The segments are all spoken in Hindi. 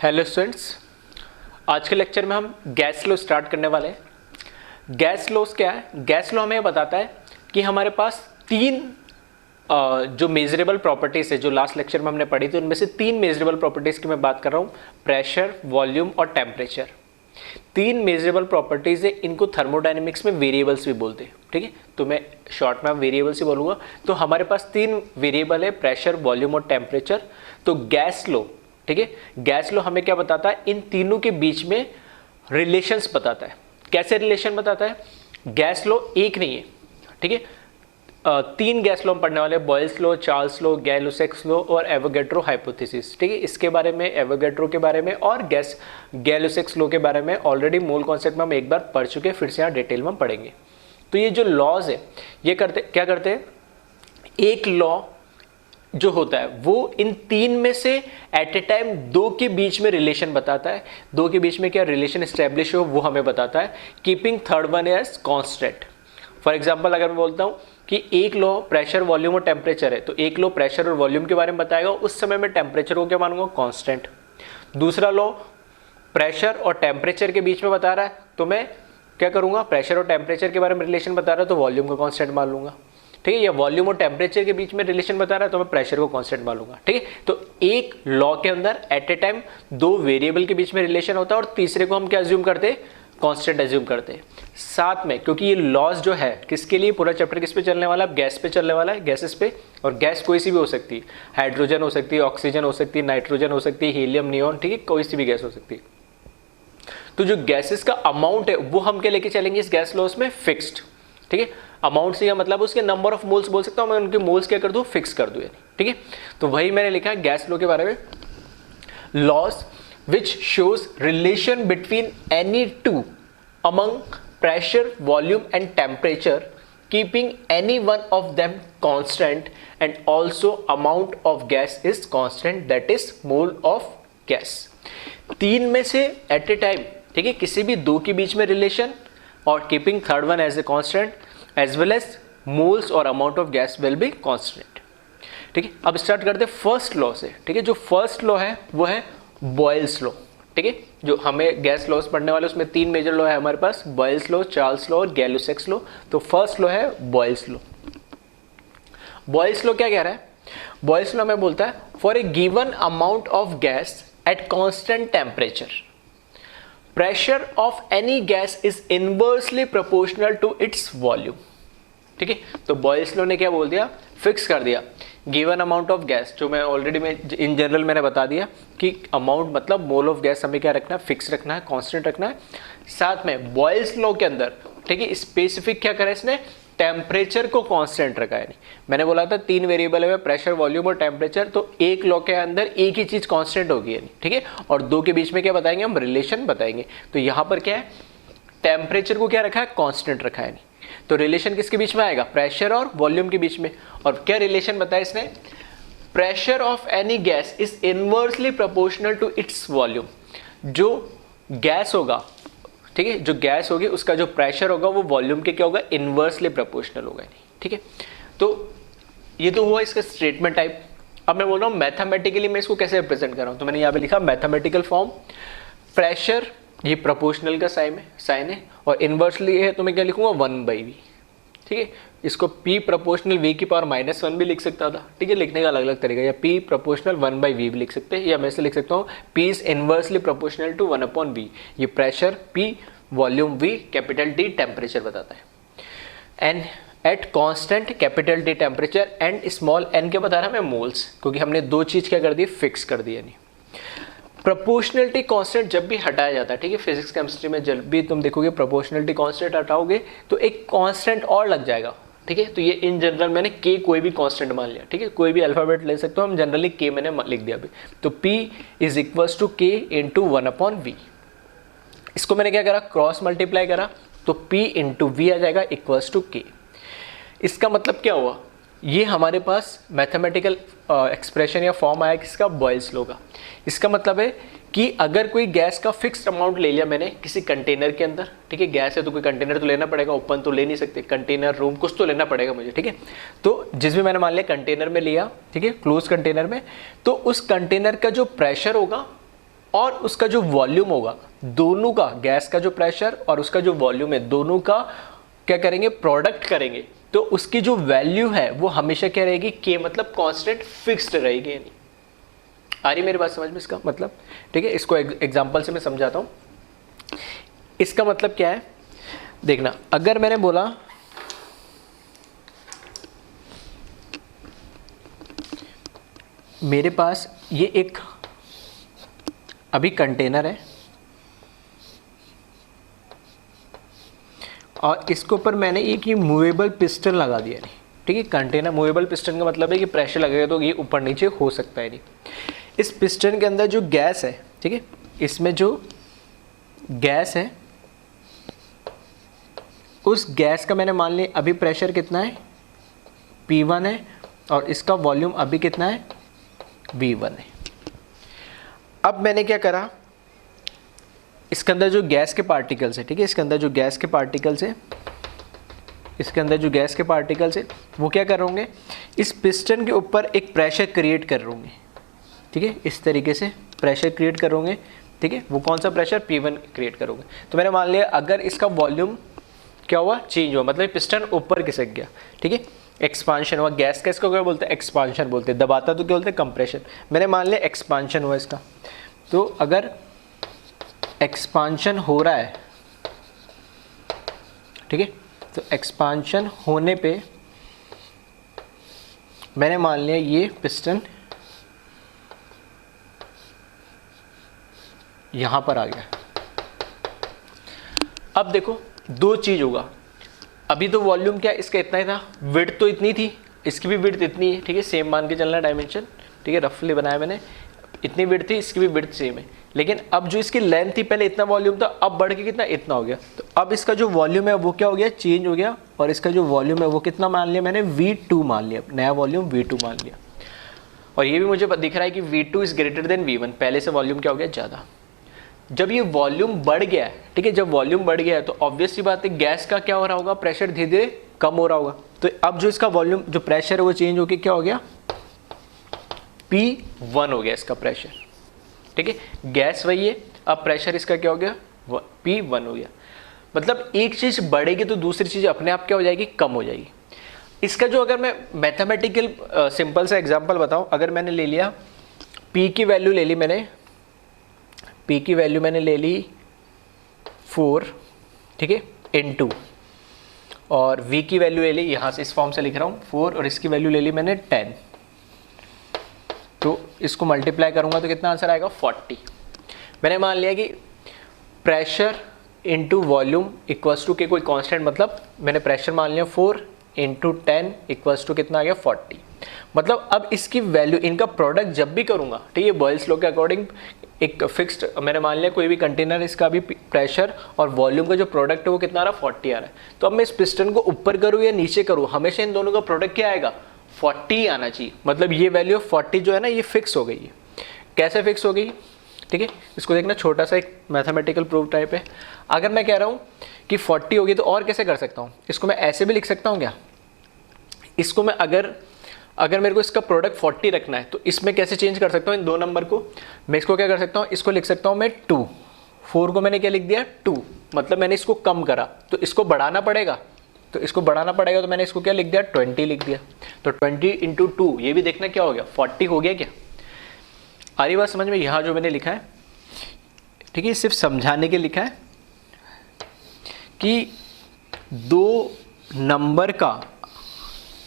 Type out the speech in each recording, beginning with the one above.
हेलो स्टूडेंट्स, आज के लेक्चर में हम गैस लॉ स्टार्ट करने वाले हैं। गैस लॉस क्या है? गैस लॉ हमें बताता है कि हमारे पास तीन जो मेजरेबल प्रॉपर्टीज है, जो लास्ट लेक्चर में हमने पढ़ी थी, उनमें से तीन मेजरेबल प्रॉपर्टीज की मैं बात कर रहा हूँ। प्रेशर, वॉल्यूम और टेम्परेचर। तीन मेजरेबल प्रॉपर्टीज है, इनको थर्मोडायनेमिक्स में वेरिएबल्स भी बोलते हैं। ठीक है, तो मैं शॉर्ट में वेरिएबल्स ही बोलूँगा। तो हमारे पास तीन वेरिएबल है, प्रेशर, वॉल्यूम और टेम्परेचर। तो गैस लॉ, ठीक है, गैस लॉ हमें क्या बताता है? इन तीनों के बीच में रिलेशंस बताता है। कैसे रिलेशन बताता है? गैस लॉ एक नहीं है, ठीक है, तीन गैस लॉ हम पढ़ने वाले हैं। Boyle's law, Charles law, Gay Lussac law और एवोगैड्रो हाइपोथेसिस। ठीक है, इसके बारे में, एवोगैड्रो के बारे में और गैय-लुसाक लॉ के बारे में ऑलरेडी मूल कॉन्सेप्ट में हम एक बार पढ़ चुके हैं, फिर से यहाँ डिटेल में हम पढ़ेंगे। तो ये जो लॉज है, ये क्या करते हैं? एक लॉ जो होता है वो इन तीन में से एट ए टाइम दो के बीच में रिलेशन बताता है। दो के बीच में क्या रिलेशन एस्टेब्लिश हो वो हमें बताता है, keeping third one as constant. For example, अगर मैं बोलता हूँ कि एक लॉ प्रेशर, वॉल्यूम और टेम्परेचर है, तो एक लॉ प्रेशर और वॉल्यूम के बारे में बताएगा, उस समय मैं टेम्परेचर को क्या मानूंगा? कांस्टेंट। दूसरा लॉ प्रेशर और टेम्परेचर के बीच में बता रहा है, तो मैं क्या करूंगा? प्रेशर और टेम्परेचर के बारे में रिलेशन बता रहा है तो वॉल्यूम को कांस्टेंट मान लूंगा। ठीक है, या वॉल्यूम और टेम्परेचर के बीच में रिलेशन बता रहा है तो मैं प्रेशर को कांस्टेंट मान लूंगा। ठीक है, तो एक लॉ के अंदर एट ए टाइम दो वेरिएबल के बीच में रिलेशन होता है और तीसरे को हम क्या अज्यूम करते हैं? कांस्टेंट अज्यूम करते हैं। साथ में, क्योंकि ये लॉज जो है किसके लिए, पूरा चैप्टर किस पे चलने वाला है? गैस पे चलने वाला है, गैसेस पे। और गैस कोई सी भी हो सकती है, हाइड्रोजन हो सकती है, ऑक्सीजन हो सकती है, नाइट्रोजन हो सकती है, हीलियम, नियॉन, ठीक है, कोई सी भी गैस हो सकती है। तो जो गैसेस का अमाउंट है वो हम क्या लेके चलेंगे इस गैस लॉस में? फिक्स्ड। ठीक है, अमाउंट से या मतलब उसके नंबर ऑफ मोल्स बोल सकता हूं मैं, उनके मोल्स क्या कर दूं? फिक्स कर दूं। ठीक है, तो वही मैंने लिखा है गैस लॉ के बारे में। Loss which shows relation between any two among pressure, volume and temperature, keeping any one of them constant and also amount of gas is constant, that is mole of gas. तीन में से एट ए टाइम, ठीक है, किसी भी दो के बीच में रिलेशन और keeping third one as a constant as well as moles और amount of gas will be constant. ठीक है, अब स्टार्ट करते हैं फर्स्ट लॉ से। ठीक है, जो फर्स्ट लॉ है वो है बॉयल्स लॉ। ठीक है, जो हमें गैस लॉस पढ़ने वाले उसमें तीन मेजर लॉ है हमारे पास, बॉयल्स लॉ, चार्ल्स लॉ और गैय-लुसाक लॉ। तो फर्स्ट लॉ है बॉयल्स लॉ। बॉयल्स लॉ क्या कह रहा है? बॉयल्स लॉ में बोलता है for a given amount of gas at constant temperature, pressure of any gas is inversely proportional to its volume. ठीक है, तो बॉयल्स लॉ ने क्या बोल दिया? फिक्स कर दिया गिवन अमाउंट ऑफ गैस, जो मैं ऑलरेडी इन जनरल मैंने बता दिया कि अमाउंट मतलब मोल ऑफ गैस हमें क्या रखना है? फिक्स रखना है, कांस्टेंट रखना है। साथ में बॉयल्स लॉ के अंदर, ठीक है, स्पेसिफिक क्या करा इसने? टेम्परेचर को कांस्टेंट रखा है। मैंने बोला था तीन वेरिएबल है, प्रेशर, वॉल्यूम और टेम्परेचर, तो एक लॉ के अंदर एक ही चीज कांस्टेंट होगी, ठीक है, और दो के बीच में क्या बताएंगे हम? रिलेशन बताएंगे। तो यहां पर क्या है? टेम्परेचर को क्या रखा है? कांस्टेंट रखा है। तो रिलेशन किसके बीच में आएगा? प्रेशर और वॉल्यूम के बीच में। और क्या रिलेशन बताया इसने? Pressure of any gas is inversely proportional to its volume. जो गैस होगा, ठीक है, जो गैस होगी उसका जो प्रेशर होगा वो वॉल्यूम के क्या होगा? इनवर्सली प्रोपोर्शनल होगा। ठीक है, तो ये तो हुआ इसका स्टेटमेंट टाइप। अब मैं बोल रहा हूँ मैथमेटिकली मैं इसको कैसे रिप्रेजेंट कर रहा हूँ, तो मैंने यहाँ पे लिखा मैथमेटिकल फॉर्म। प्रेशर ये प्रोपोर्शनल का साइन है और इनवर्सली है तो मैं क्या लिखूंगा? 1/v। ठीक है, इसको P प्रोपोर्शनल v की पावर -1 भी लिख सकता था। ठीक है, लिखने का अलग अलग तरीका, या P प्रोपोर्शनल 1/v भी लिख सकते हैं, या मैं से लिख सकता हूँ P is inversely proportional to 1/v। ये pressure P, volume V, capital D temperature बताता है। And at constant capital D temperature and small n के बता रहा है मैं मोल्स, क्योंकि हमने दो चीज क्या कर दी? फिक्स कर दी। यानी प्रोपोर्शनलिटी कांस्टेंट जब भी हटाया जाता है, ठीक है, फिजिक्स केमिस्ट्री में जब भी तुम देखोगे प्रोपोर्शनलिटी कांस्टेंट हटाओगे तो एक कांस्टेंट और लग जाएगा। ठीक है, तो ये इन जनरल मैंने k कोई भी कांस्टेंट मान लिया। ठीक है, कोई भी अल्फाबेट ले सकते हो, हम जनरली k मैंने लिख दिया अभी। तो p is equals to k into 1/v। इसको मैंने क्या करा? क्रॉस मल्टीप्लाई करा, तो p इंटू v आ जाएगा इक्वल्स टू k। इसका मतलब क्या हुआ? ये हमारे पास मैथमेटिकल एक्सप्रेशन या फॉर्म आया किसका? बॉयल्स लॉ का। इसका मतलब है कि अगर कोई गैस का फिक्स्ड अमाउंट ले लिया मैंने किसी कंटेनर के अंदर, ठीक है, गैस है तो कोई कंटेनर तो लेना पड़ेगा, ओपन तो ले नहीं सकते, कंटेनर, रूम, कुछ तो लेना पड़ेगा मुझे। ठीक है, तो जिस भी मैंने मान लिया कंटेनर में लिया, ठीक है, क्लोज कंटेनर में, तो उस कंटेनर का जो प्रेशर होगा और उसका जो वॉल्यूम होगा, दोनों का, गैस का जो प्रेशर और उसका जो वॉल्यूम है, दोनों का क्या करेंगे, प्रोडक्ट करेंगे, तो उसकी जो वैल्यू है वो हमेशा क्या रहेगी, के मतलब कांस्टेंट फिक्स्ड रहेगी। यानी आ रही मेरी बात समझ में इसका मतलब? ठीक है, इसको एग्जांपल से मैं समझाता हूँ। इसका मतलब क्या है, देखना, अगर मैंने बोला मेरे पास ये एक अभी कंटेनर है और इसके ऊपर मैंने एक ये मूवेबल पिस्टन लगा दिया। नहीं, ठीक है, कंटेनर मूवेबल पिस्टन का मतलब है कि प्रेशर लगेगा तो ये ऊपर नीचे हो सकता है। नहीं, इस पिस्टन के अंदर जो गैस है, ठीक है, इसमें जो गैस है, उस गैस का मैंने मान लिया अभी प्रेशर कितना है, P1 है, और इसका वॉल्यूम अभी कितना है, V1 है। अब मैंने क्या करा, इसके अंदर जो गैस के पार्टिकल्स है, ठीक है, इसके अंदर जो गैस के पार्टिकल्स है, इसके अंदर जो गैस के पार्टिकल्स है, वो क्या कर होंगे, इस पिस्टन के ऊपर एक प्रेशर क्रिएट कर होंगे। ठीक है, इस तरीके से प्रेशर क्रिएट करोगे। ठीक है, वो कौन सा प्रेशर, P1 क्रिएट करोगे। तो मैंने मान लिया अगर इसका वॉल्यूम क्या हुआ, चेंज हुआ, मतलब पिस्टन ऊपर खिसक गया। ठीक है, एक्सपांशन हुआ, गैस का इसको क्या बोलते हैं, एक्सपांशन बोलते हैं, दबाता तो क्या बोलते हैं, कंप्रेशन। मैंने मान लिया एक्सपांशन हुआ इसका। तो अगर एक्सपांशन हो रहा है, ठीक है, तो एक्सपांशन होने पे मैंने मान लिया ये पिस्टन यहां पर आ गया। अब देखो दो चीज होगा, अभी तो वॉल्यूम क्या इसका इतना ही था, विड्थ तो इतनी थी, इसकी भी विड्थ इतनी है। ठीक है, सेम मान के चलना डायमेंशन। ठीक है, रफली बनाया मैंने, इतनी विड्थ थी, इसकी भी विड्थ सेम है। लेकिन अब जो इसकी लेंथ थी, पहले इतना वॉल्यूम था, अब बढ़ के कितना, इतना हो गया। तो अब इसका जो वॉल्यूम है वो क्या हो गया, चेंज हो गया, और इसका जो वॉल्यूम है वो कितना मान लिया मैंने, V2 मान लिया, नया वॉल्यूम V2 मान लिया। और ये भी मुझे दिख रहा है कि V2 is greater than V1, पहले से वॉल्यूम क्या हो गया, ज़्यादा। जब ये वॉल्यूम बढ़ गया है, ठीक है, जब वॉल्यूम बढ़ गया है तो ऑब्वियस सी बात है गैस का क्या हो रहा होगा, प्रेशर धीरे धीरे कम हो रहा होगा। तो अब जो इसका वॉल्यूम, जो प्रेशर है वो चेंज होकर क्या हो गया, P1 हो गया इसका प्रेशर। ठीक है, गैस वही है, अब प्रेशर इसका क्या हो गया, P1 हो गया। मतलब एक चीज बढ़ेगी तो दूसरी चीज अपने आप क्या हो जाएगी, कम हो जाएगी। इसका जो अगर मैं मैथमेटिकल सिंपल सा एग्जांपल बताऊं, अगर मैंने ले लिया P की वैल्यू ले ली मैंने, P की वैल्यू मैंने ले ली 4, ठीक है, × और V की वैल्यू ले ली, यहाँ से इस फॉर्म से लिख रहा हूँ 4, और इसकी वैल्यू ले ली मैंने 10। तो इसको मल्टीप्लाई करूँगा तो कितना आंसर आएगा, 40। मैंने मान लिया कि pressure into volume equals to K कोई कांस्टेंट, मतलब मैंने प्रेशर मान लिया 4 × 10 इक्वल्स टू कितना आ गया, 40। मतलब अब इसकी वैल्यू, इनका प्रोडक्ट जब भी करूँगा, ठीक है, बॉयल्स लॉ के अकॉर्डिंग एक फिक्स्ड, मैंने मान लिया कोई भी कंटेनर, इसका भी प्रेशर और वॉल्यूम का जो प्रोडक्ट है वो कितना आ रहा है, 40 आ रहा है। तो अब मैं इस पिस्टन को ऊपर करूँ या नीचे करूँ, हमेशा इन दोनों का प्रोडक्ट क्या आएगा, 40 आना चाहिए। मतलब ये वैल्यू 40 जो है ना, ये फिक्स हो गई है। कैसे फिक्स हो गई, ठीक है, इसको देखना, छोटा सा एक मैथमेटिकल प्रूफ टाइप है। अगर मैं कह रहा हूँ कि 40 होगी तो और कैसे कर सकता हूँ, इसको मैं ऐसे भी लिख सकता हूँ क्या, इसको मैं अगर मेरे को इसका प्रोडक्ट 40 रखना है तो इसमें कैसे चेंज कर सकता हूँ इन दो नंबर को, मैं इसको क्या कर सकता हूँ, इसको लिख सकता हूँ मैं 2, 4 को मैंने क्या लिख दिया 2, मतलब मैंने इसको कम करा, तो इसको बढ़ाना पड़ेगा, तो इसको बढ़ाना पड़ेगा, तो मैंने इसको क्या लिख दिया, 20 लिख दिया। तो 20 × 2, ये भी देखना क्या हो गया, 40 हो गया क्या। आ रही बात समझ में, यहाँ जो मैंने लिखा है, ठीक है, सिर्फ समझाने के लिखा है कि दो नंबर का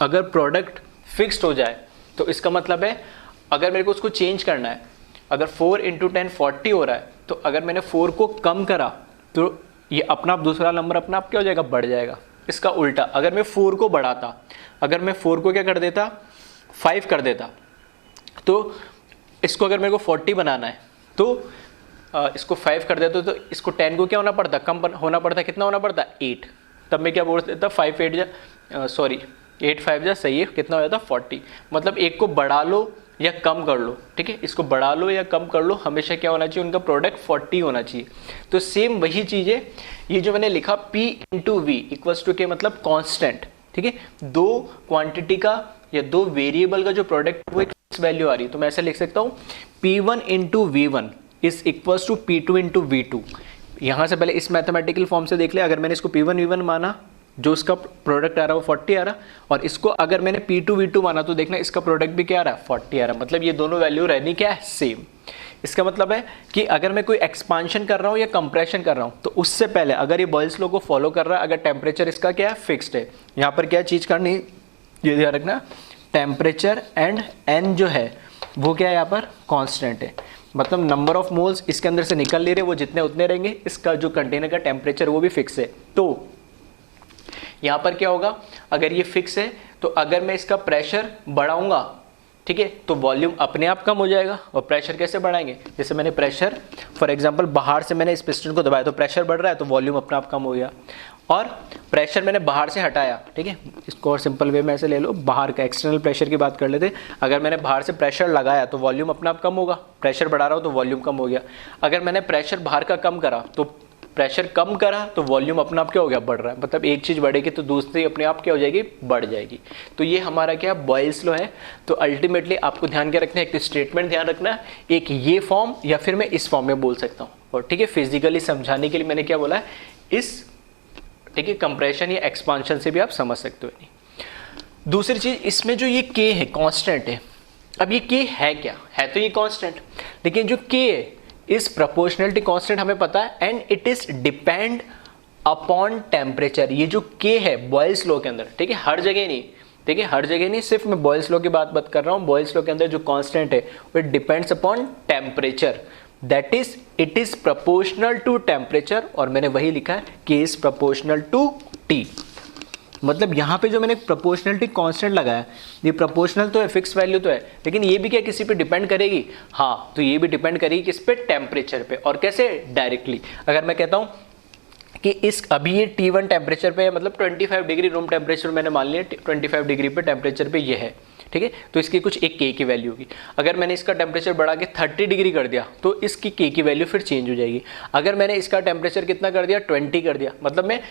अगर प्रोडक्ट फिक्स्ड हो जाए तो इसका मतलब है अगर मेरे को उसको चेंज करना है, अगर 4 × 10 40 हो रहा है, तो अगर मैंने 4 को कम करा तो ये अपना आप दूसरा नंबर अपना आप क्या हो जाएगा, बढ़ जाएगा। इसका उल्टा अगर मैं 4 को बढ़ाता, अगर मैं 4 को क्या कर देता, 5 कर देता, तो इसको अगर मेरे को 40 बनाना है तो इसको 5 कर देता, तो इसको 10 को क्या होना पड़ता, कम होना पड़ता, कितना होना पड़ता, 8। तब मैं क्या बोल देता, 5 8 जा 8 5 जा, सही है, कितना हो जाता, 40। मतलब एक को बढ़ा लो या कम कर लो, ठीक है, इसको बढ़ा लो या कम कर लो, हमेशा क्या होना चाहिए, उनका प्रोडक्ट 40 होना चाहिए। तो सेम वही चीज़ है, ये जो मैंने लिखा P × V इक्वल्स टू के मतलब कांस्टेंट, ठीक है, दो क्वांटिटी का या दो वेरिएबल का जो प्रोडक्ट वो एक फिक्स वैल्यू आ रही है, तो मैं ऐसे लिख सकता हूँ P1 × V1 is equals to P2 into V2। यहाँ से पहले इस मैथमेटिकल फॉर्म से देख लिया, अगर मैंने इसको P1 V1 माना, जो इसका प्रोडक्ट आ रहा है वो 40 आ रहा, और इसको अगर मैंने P2 V2 माना तो देखना इसका प्रोडक्ट भी क्या आ रहा है, 40 आ रहा। मतलब ये दोनों वैल्यू रहनी क्या है, सेम। इसका मतलब है कि अगर मैं कोई एक्सपांशन कर रहा हूँ या कंप्रेशन कर रहा हूँ तो उससे पहले अगर ये बॉयल्स लॉ को फॉलो कर रहा है, अगर टेम्परेचर इसका क्या है, फिक्स्ड है, यहाँ पर क्या चीज़ करनी, ये ध्यान रखना, टेम्परेचर एंड n जो है वो क्या है, यहाँ पर कांस्टेंट है। मतलब नंबर ऑफ मोल्स इसके अंदर से निकल ले रहे, वो जितने उतने रहेंगे, इसका जो कंटेनर का टेम्परेचर वो भी फिक्स है। तो यहाँ पर क्या होगा, अगर ये फिक्स है तो अगर मैं इसका प्रेशर बढ़ाऊंगा, ठीक है, तो वॉल्यूम अपने आप कम हो जाएगा। और प्रेशर कैसे बढ़ाएंगे, जैसे मैंने प्रेशर फॉर एग्जांपल बाहर से मैंने इस पिस्टन को दबाया तो प्रेशर बढ़ रहा है, तो वॉल्यूम अपने आप कम हो गया। और प्रेशर मैंने बाहर से हटाया, ठीक है, इसको और सिंपल वे में ऐसे ले लो, बाहर का एक्सटर्नल प्रेशर की बात कर लेते, अगर मैंने बाहर से प्रेशर लगाया तो वॉल्यूम अपने आप कम होगा, प्रेशर बढ़ा रहा हूँ तो वॉल्यूम कम हो गया। अगर मैंने प्रेशर बाहर का कम करा तो प्रेशर कम करा तो वॉल्यूम अपना आप क्या हो गया, बढ़ रहा है। मतलब एक चीज़ बढ़ेगी तो दूसरी अपने आप क्या हो जाएगी, बढ़ जाएगी। तो ये हमारा क्या बॉयल्स लॉ है। तो अल्टीमेटली आपको ध्यान क्या रखना है, एक स्टेटमेंट ध्यान रखना, एक ये फॉर्म या फिर मैं इस फॉर्म में बोल सकता हूँ। और ठीक है, फिजिकली समझाने के लिए मैंने क्या बोला है, इस, ठीक है, कंप्रेशन या एक्सपांशन से भी आप समझ सकते हो। नहीं, दूसरी चीज़ इसमें जो ये K है कांस्टेंट है। अब ये K है क्या, है तो ये कांस्टेंट, लेकिन जो K है इस प्रोपोर्शनलिटी कांस्टेंट हमें पता है, and it is depend upon temperature. ये जो K है बॉयल्स लॉ के अंदर, ठीक है, हर जगह नहीं, ठीक है, हर जगह नहीं, सिर्फ मैं बॉयल्स लॉ की बात कर रहा हूँ। बॉयल्स लॉ के अंदर जो कांस्टेंट है वो depends upon temperature, that is it is proportional to temperature. और मैंने वही लिखा है K is proportional to T। मतलब यहाँ पे जो मैंने प्रोपोर्शनलिटी कांस्टेंट लगाया, ये प्रोपोर्शनल तो है, फिक्स वैल्यू तो है, लेकिन ये भी क्या किसी पे डिपेंड करेगी, हाँ, तो ये भी डिपेंड करेगी किस पे, टेम्परेचर पे। और कैसे, डायरेक्टली। अगर मैं कहता हूँ कि इस अभी ये T1 टेम्परेचर पे है, मतलब 25 डिग्री रूम टेम्परेचर मैंने मान लिया, 25 डिग्री पे टेम्परेचर पे ये है, ठीक है, तो इसकी कुछ एक K की वैल्यू होगी। अगर मैंने इसका टेम्परेचर बढ़ा के 30 डिग्री कर दिया तो इसकी K की वैल्यू फिर चेंज हो जाएगी। अगर मैंने इसका टेम्परेचर कितना कर दिया, 20 कर दिया, मतलब मैं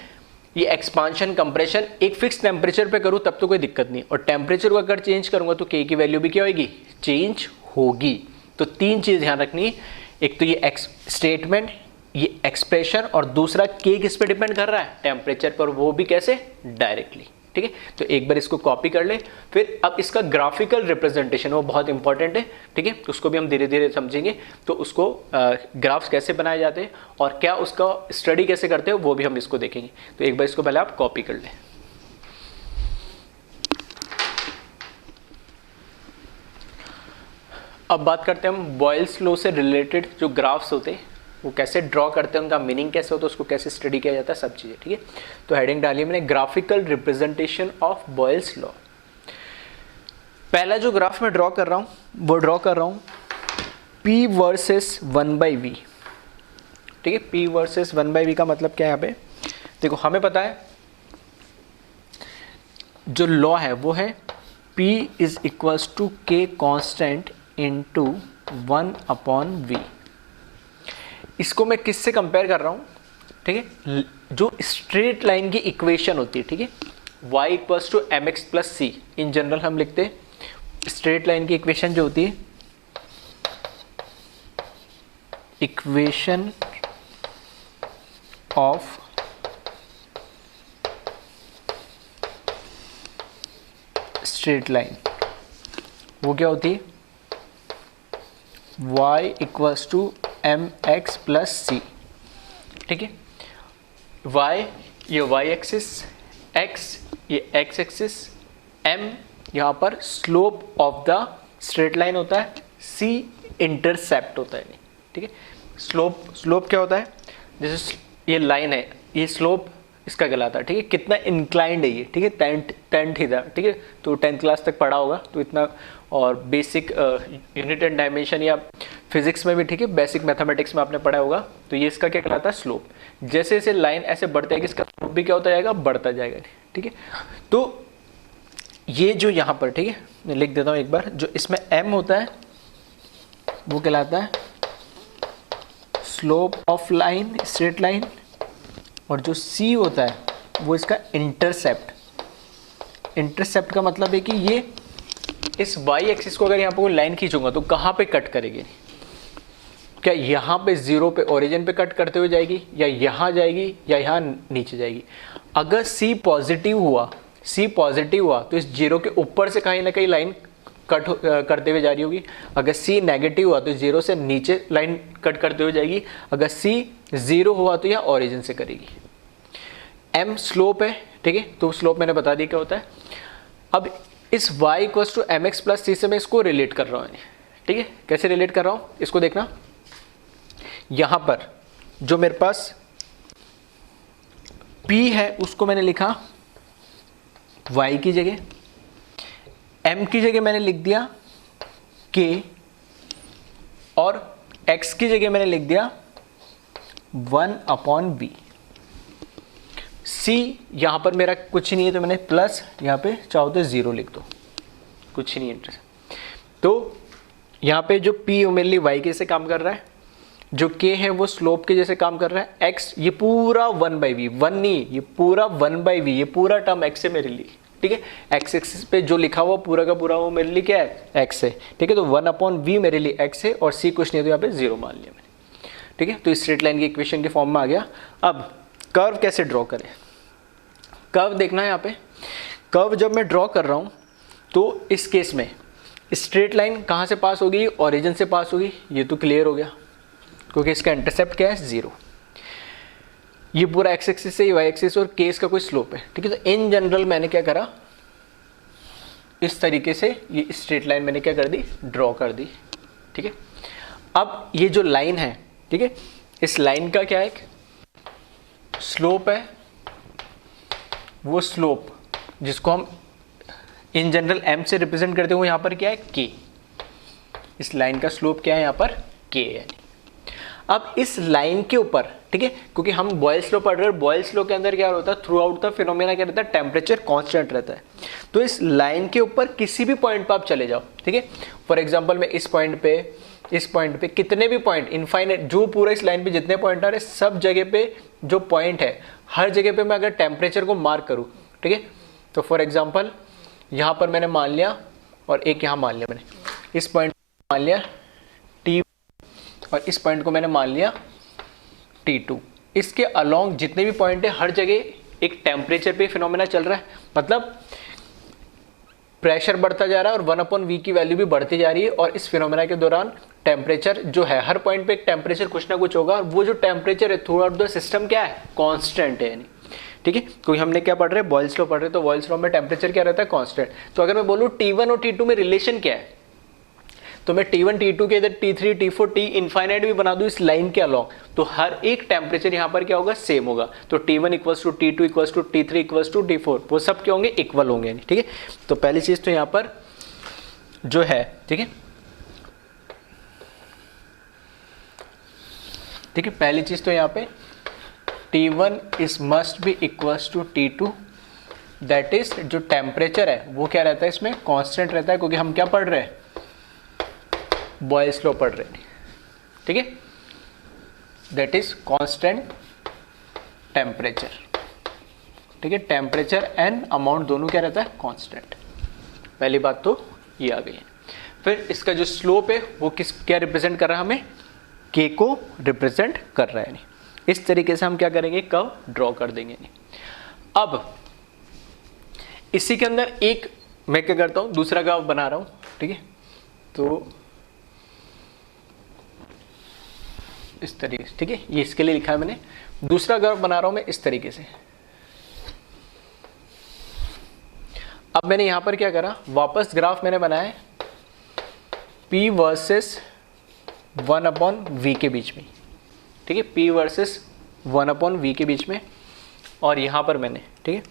ये एक्सपांशन कंप्रेशन एक फिक्स टेम्परेचर पे करूँ तब तो कोई दिक्कत नहीं, और टेम्परेचर को अगर चेंज करूँगा तो K की वैल्यू भी क्या होगी, चेंज होगी। तो तीन चीज़ ध्यान रखनी, एक तो ये स्टेटमेंट, ये एक्सप्रेशन, और दूसरा K किस पे डिपेंड कर रहा है, टेम्परेचर पर, वो भी कैसे, डायरेक्टली। ठीक है, तो एक बार इसको कॉपी कर ले। फिर अब इसका ग्राफिकल रिप्रेजेंटेशन वो बहुत इंपॉर्टेंट है, ठीक है, उसको भी हम धीरे धीरे समझेंगे। तो उसको ग्राफ्स कैसे बनाए जाते हैं और क्या उसका स्टडी कैसे करते हो वो भी हम इसको देखेंगे। तो एक बार इसको पहले आप कॉपी कर लें। अब बात करते हैं हम बॉयल्स लॉ से रिलेटेड जो ग्राफ्स होते हैं वो कैसे ड्रॉ करते हैं, उनका मीनिंग कैसे होता है, उसको कैसे स्टडी किया जाता है, सब चीज़ें। ठीक है, तो हेडिंग डालिए मैंने, graphical representation of Boyle's law. पहला जो ग्राफ मैं ड्रॉ कर रहा हूँ वो ड्रॉ कर रहा हूँ P वर्सेस 1/V। ठीक है, P वर्सेस 1/V का मतलब क्या है, यहाँ पे देखो हमें पता है जो लॉ है वो है P is equals to K constant into 1/V। इसको मैं किससे कंपेयर कर रहा हूँ, ठीक है, जो स्ट्रेट लाइन की इक्वेशन होती है, ठीक है, y equals to mx plus C. In general हम लिखते हैं स्ट्रेट लाइन की इक्वेशन जो होती है, इक्वेशन ऑफ स्ट्रेट लाइन, वो क्या होती है, y equals to mx plus C. ठीक है, y ये y एक्सिस, x ये x एक्सिस, m यहाँ पर slope of the straight line होता है, c इंटरसेप्ट होता है। ठीक है, स्लोप क्या होता है, जैसे ये लाइन है, ये स्लोप इसका कहलाता है। ठीक है, कितना इंक्लाइंड है ये, ठीक है, टेन थीटा। ठीक है, तो 10th क्लास तक पढ़ा होगा तो इतना, और बेसिक यूनिट एंड डायमेंशन या फिजिक्स में भी, ठीक है, बेसिक मैथमेटिक्स में आपने पढ़ा होगा। तो ये इसका क्या कहलाता है, स्लोप। जैसे जैसे लाइन ऐसे बढ़ता है कि इसका स्लोप भी क्या होता जाएगा, बढ़ता जाएगा। ठीक है, तो ये जो यहाँ पर, ठीक है, मैं लिख देता हूँ एक बार, जो इसमें m होता है वो कहलाता है slope of line, straight line, और जो c होता है वो इसका इंटरसेप्ट। इंटरसेप्ट का मतलब है कि ये इस y एक्सिस को अगर यहाँ पर कोई लाइन खींचूंगा तो कहाँ पे कट करेगी, क्या यहाँ पे 0 पे ओरिजिन पे कट करते हुए जाएगी, या यहाँ जाएगी, या यहाँ नीचे जाएगी? अगर C पॉजिटिव हुआ तो इस 0 के ऊपर से कहीं ना कहीं लाइन कट करते हुए जा रही होगी। अगर C नेगेटिव हुआ तो 0 से नीचे लाइन कट करते हुए जाएगी। अगर C 0 हुआ तो यह ओरिजिन से करेगी। M स्लोप है, ठीक है, तो स्लोप मैंने बता दिया क्या होता है। अब इस y equals to mx plus c से मैं इसको रिलेट कर रहा हूँ, ठीक है। कैसे रिलेट कर रहा हूँ इसको देखना। यहाँ पर जो मेरे पास p है उसको मैंने लिखा y की जगह, m की जगह मैंने लिख दिया k, और x की जगह मैंने लिख दिया 1/v। c यहाँ पर मेरा कुछ नहीं है तो मैंने प्लस, यहाँ पे चाहो तो 0 लिख दो, कुछ नहीं इंटरेस्ट। तो यहाँ पे जो p मेनली y के जैसे काम कर रहा है, जो k है वो स्लोप के जैसे काम कर रहा है, x ये पूरा 1/v, 1 नहीं, ये पूरा 1/v, ये पूरा टर्म x है मेरे लिए, ठीक है। x एक्सिस पे जो लिखा हुआ पूरा का पूरा वो मेरे लिए क्या है, x है, ठीक है। तो 1/v मेरे लिए x है, और c कुछ नहीं है तो यहाँ पे 0 मान लिया मैंने, ठीक है। तो स्ट्रेट लाइन की इक्वेशन के फॉर्म में आ गया। अब कर्व कैसे ड्रॉ करें, कर्व देखना है यहाँ पे। कर्व जब मैं ड्रॉ कर रहा हूँ तो इस केस में स्ट्रेट लाइन कहाँ से पास होगी, ओरिजिन से पास होगी, ये तो क्लियर हो गया क्योंकि इसका इंटरसेप्ट क्या है 0। ये पूरा एक्स एक्सिस से वाई एक्सिस और केस का कोई स्लोप है, ठीक है। तो इन जनरल मैंने क्या करा, इस तरीके से ये स्ट्रेट लाइन मैंने क्या कर दी, ड्रॉ कर दी, ठीक है। अब ये जो लाइन है, ठीक है, इस लाइन का क्या है, स्लोप है। वो स्लोप जिसको हम इन जनरल m से रिप्रेजेंट करते हुए यहाँ पर क्या है k, इस लाइन का स्लोप क्या है यहाँ पर k है। अब इस लाइन के ऊपर, ठीक है, क्योंकि हम बॉयल्स लॉ पढ़ रहे हैं, बॉयल्स लॉ के अंदर क्या होता है, थ्रू आउट द फिनोमेना क्या रहता है, टेम्परेचर कांस्टेंट रहता है। तो इस लाइन के ऊपर किसी भी पॉइंट पर आप चले जाओ, ठीक है। फॉर एग्जांपल मैं इस पॉइंट पे कितने भी पॉइंट, इनफाइनाइट, जो पूरा इस लाइन पे जितने पॉइंट आ रहे सब जगह पे जो पॉइंट है, हर जगह पे मैं अगर टेम्परेचर को मार्क करूँ, ठीक है। तो फॉर एग्जाम्पल यहाँ पर मैंने मान लिया, और एक यहाँ मान लिया मैंने, इस पॉइंट मान लिया T, और इस पॉइंट को मैंने मान लिया T2। इसके अलोंग जितने भी पॉइंट है हर जगह एक टेम्परेचर पे फिनोमेना चल रहा है, मतलब प्रेशर बढ़ता जा रहा है और 1/v की वैल्यू भी बढ़ती जा रही है। और इस फिनोमेना के दौरान टेम्परेचर जो है, हर पॉइंट पे एक टेम्परेचर कुछ ना कुछ होगा, और वो जो टेम्परेचर है थ्रू आउट द सिस्टम क्या है, कांस्टेंट है, यानी, ठीक है। क्योंकि हमने क्या पढ़ रहे हैं, बॉयल्स लॉ पढ़ रहे हैं, तो बॉयल्स लॉ में टेम्परेचर क्या रहता है, कांस्टेंट। तो अगर मैं बोलूँ T1 और T2 में रिलेशन क्या है, तो मैं T1 T2 के इधर T3 T4 T इनफाइनाइट भी बना दूं इस लाइन के अलोंग, तो हर एक टेम्परेचर यहाँ पर क्या होगा, सेम होगा। तो T1 equals to T2 equals to T3 equals to T4, वो सब क्या होंगे, इक्वल होंगे, ठीक है। तो पहली चीज तो यहाँ पर जो है, ठीक है, ठीक है, पहली चीज तो यहाँ पे T1 is must be equals to T2, that is जो टेम्परेचर है वो क्या रहता है, इसमें कांस्टेंट रहता है, क्योंकि हम क्या पढ़ रहे हैं, बॉयल्स लॉ पढ़ रहे हैं, ठीक है। दैट इज कांस्टेंट टेम्परेचर, ठीक है। टेम्परेचर एंड अमाउंट दोनों क्या रहता है, कांस्टेंट। पहली बात तो ये आ गई है। फिर इसका जो स्लोप है वो क्या रिप्रेजेंट कर रहा है, हमें k को रिप्रेजेंट कर रहा है। इस तरीके से हम क्या करेंगे, कर्व ड्रॉ कर देंगे। अब इसी के अंदर एक मैं क्या करता हूं, दूसरा कर्व बना रहा हूं, ठीक है। तो इस तरीके से, ठीक है, ये इसके लिए लिखा है मैंने, दूसरा कर्व बना रहा हूं मैं इस तरीके से। अब मैंने यहां पर क्या करा, वापस ग्राफ मैंने बनाया है P वर्सेस 1/v के बीच में, ठीक है, P वर्सेस 1/v के बीच में, और यहां पर मैंने, ठीक है,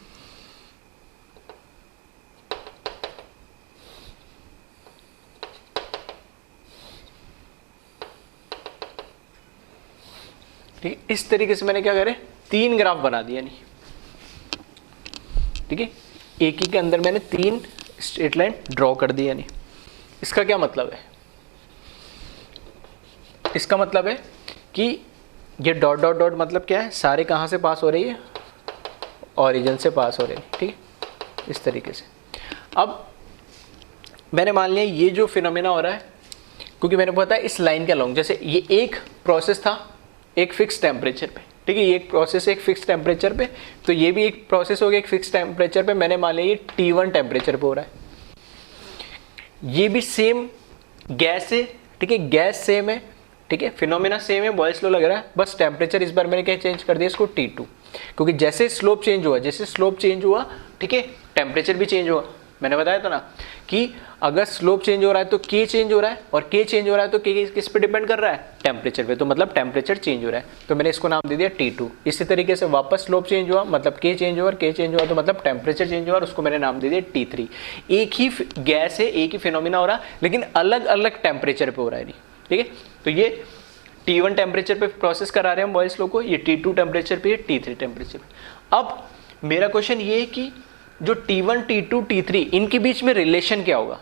ठीक है, इस तरीके से मैंने क्या करे, 3 ग्राफ बना दिया, नहीं, ठीक है, एक ही के अंदर मैंने 3 स्ट्रेट लाइन ड्रॉ कर दी। यानी इसका क्या मतलब है, इसका मतलब है कि ये डॉट डॉट डॉट मतलब क्या है, सारे कहाँ से पास हो रही है, ओरिजिन से पास हो रही है, ठीक है, इस तरीके से। अब मैंने मान लिया ये जो फिनोमेना हो रहा है क्योंकि मैंने पता है इस लाइन के अलॉन्ग, जैसे ये एक प्रोसेस था एक फिक्स टेम्परेचर पे, ठीक है, ये एक प्रोसेस एक फिक्स टेम्परेचर पे, तो ये भी एक प्रोसेस हो गया एक फिक्स टेम्परेचर पे, मैंने मान लिया ये T1 टेम्परेचर पे हो रहा है। ये भी सेम गैस है, ठीक है, गैस सेम है, ठीक है, फिनोमेना सेम है, बॉयल्स लॉ लग रहा है, बस टेम्परेचर इस बार मैंने क्या चेंज कर दिया इसको T2, क्योंकि जैसे स्लोप चेंज हुआ, जैसे स्लोप चेंज हुआ, ठीक है, टेम्परेचर भी चेंज हुआ। मैंने बताया था ना कि अगर स्लोप चेंज हो रहा है तो के चेंज हो रहा है, और के चेंज हो रहा है तो के किस पे डिपेंड कर रहा है, टेम्परेचर पे, तो मतलब टेम्परेचर चेंज हो रहा है, तो मैंने इसको नाम दे दिया T2। इसी तरीके से वापस स्लोप चेंज हुआ मतलब के चेंज हुआ, और के चेंज हुआ तो मतलब टेम्परेचर चेंज हुआ, और उसको मैंने नाम दे दिया T3। एक ही गैस है, एक ही फिनोमिना हो रहा है, लेकिन अलग अलग टेम्परेचर पे हो रहा है, ठीक है। तो ये T1 टेम्परेचर पे प्रोसेस करा रहे हैं हम बॉयल्स लॉ को, ये T2 टेम्परेचर पे, T3 टेम्परेचर पे। अब मेरा क्वेश्चन ये है कि जो T1, T2, T3 इनके बीच में रिलेशन क्या होगा।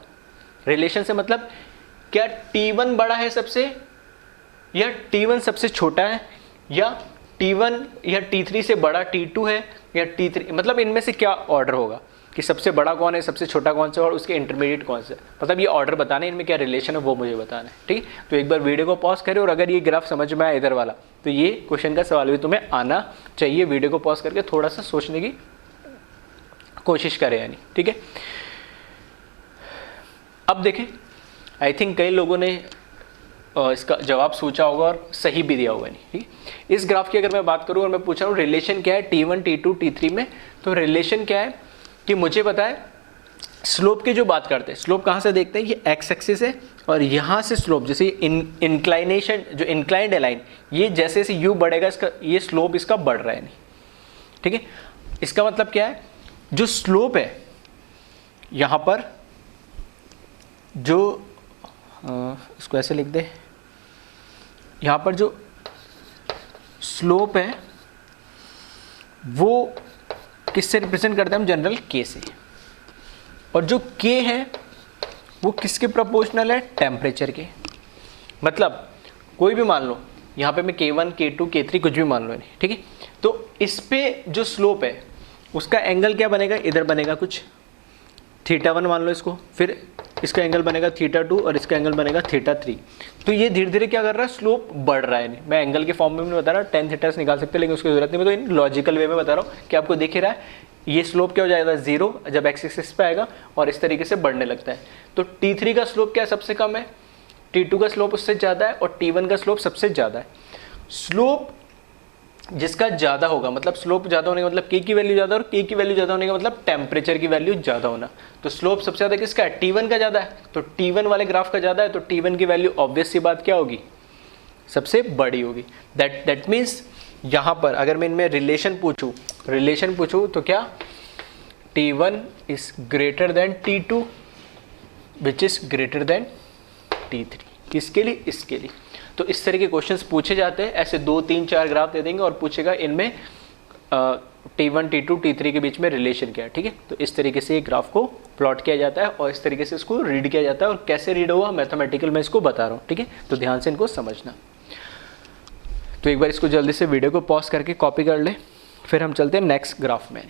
रिलेशन से मतलब क्या T1 बड़ा है सबसे, या T1 सबसे छोटा है, या T1 या T3 से बड़ा T2 है, या T3, मतलब इनमें से क्या ऑर्डर होगा कि सबसे बड़ा कौन है, सबसे छोटा कौन सा, और उसके इंटरमीडिएट कौन सा, मतलब ये ऑर्डर बताना है, इनमें क्या रिलेशन है वो मुझे बताना है, ठीक है। तो एक बार वीडियो को पॉज करें, और अगर ये ग्राफ समझ में आया इधर वाला, तो ये क्वेश्चन का सवाल भी तुम्हें आना चाहिए। वीडियो को पॉज करके थोड़ा सा सोचने की कोशिश करें, यानी ठीक है। अब देखें, आई थिंक कई लोगों ने इसका जवाब सोचा होगा और सही भी दिया होगा, नहीं, ठीक है। इस ग्राफ की अगर मैं बात करूं और मैं पूछ रहा हूं रिलेशन क्या है T1, T2, T3 में, तो रिलेशन क्या है कि मुझे पता है स्लोप की जो बात करते हैं, स्लोप कहाँ से देखते हैं, ये एक्स एक्सिस है, और यहाँ से स्लोप जैसे इंक्लाइनेशन, जो इंक्लाइंड है लाइन, ये जैसे जैसे यू बढ़ेगा इसका ये स्लोप इसका बढ़ रहा है, नहीं, ठीक है। इसका मतलब क्या है, जो स्लोप है यहाँ पर, जो इसको ऐसे लिख दे, यहाँ पर जो स्लोप है वो किससे रिप्रेजेंट करते हैं हम, जनरल के से, और जो के है वो किसके प्रोपोर्शनल है, टेम्परेचर के। मतलब कोई भी मान लो, यहाँ पे मैं K1, K2, K3 कुछ भी मान लो, नहीं, ठीक है। तो इस पे जो स्लोप है उसका एंगल क्या बनेगा, इधर बनेगा कुछ θ1 मान लो इसको, फिर इसका एंगल बनेगा θ2, और इसका एंगल बनेगा θ3। तो ये धीरे धीरे क्या कर रहा है, स्लोप बढ़ रहा है। नहीं, मैं एंगल के फॉर्म में नहीं बता रहा, tan θ से निकाल सकते हैं, लेकिन उसकी जरूरत नहीं, मैं तो इन लॉजिकल वे में बता रहा हूँ कि आपको दिख ही रहा है ये स्लोप क्या हो जाएगा, 0 जब एक्स एक्सिस पे आएगा, और इस तरीके से बढ़ने लगता है। तो T3 का स्लोप क्या सबसे कम है, T2 का स्लोप उससे ज़्यादा है, और T1 का स्लोप सबसे ज़्यादा है। स्लोप जिसका ज़्यादा होगा, मतलब स्लोप ज़्यादा होने का मतलब के की वैल्यू ज़्यादा, और के की वैल्यू ज़्यादा होने का मतलब टेम्परेचर की वैल्यू ज़्यादा होना। तो स्लोप सबसे ज़्यादा किसका है, T1 का ज़्यादा है, तो T1 वाले ग्राफ का ज़्यादा है, तो T1 की वैल्यू ऑब्वियस सी बात क्या होगी, सबसे बड़ी होगी। दैट मीन्स यहाँ पर अगर मैं इनमें रिलेशन पूछूँ तो क्या T1 is greater than T2 which is greater than T3, किसके लिए, इसके लिए। तो इस तरह के क्वेश्चंस पूछे जाते हैं, ऐसे 2, 3, 4 ग्राफ दे देंगे और पूछेगा इनमें T1, T2, T3 के बीच में रिलेशन क्या है, ठीक है। तो इस तरीके से ये ग्राफ को प्लॉट किया जाता है, और इस तरीके से इसको रीड किया जाता है, और कैसे रीड हुआ मैथमेटिकल मैं इसको बता रहा हूँ, ठीक है। तो ध्यान से इनको समझना। तो एक बार इसको जल्दी से वीडियो को पॉज करके कॉपी कर ले, फिर हम चलते हैं नेक्स्ट ग्राफ में।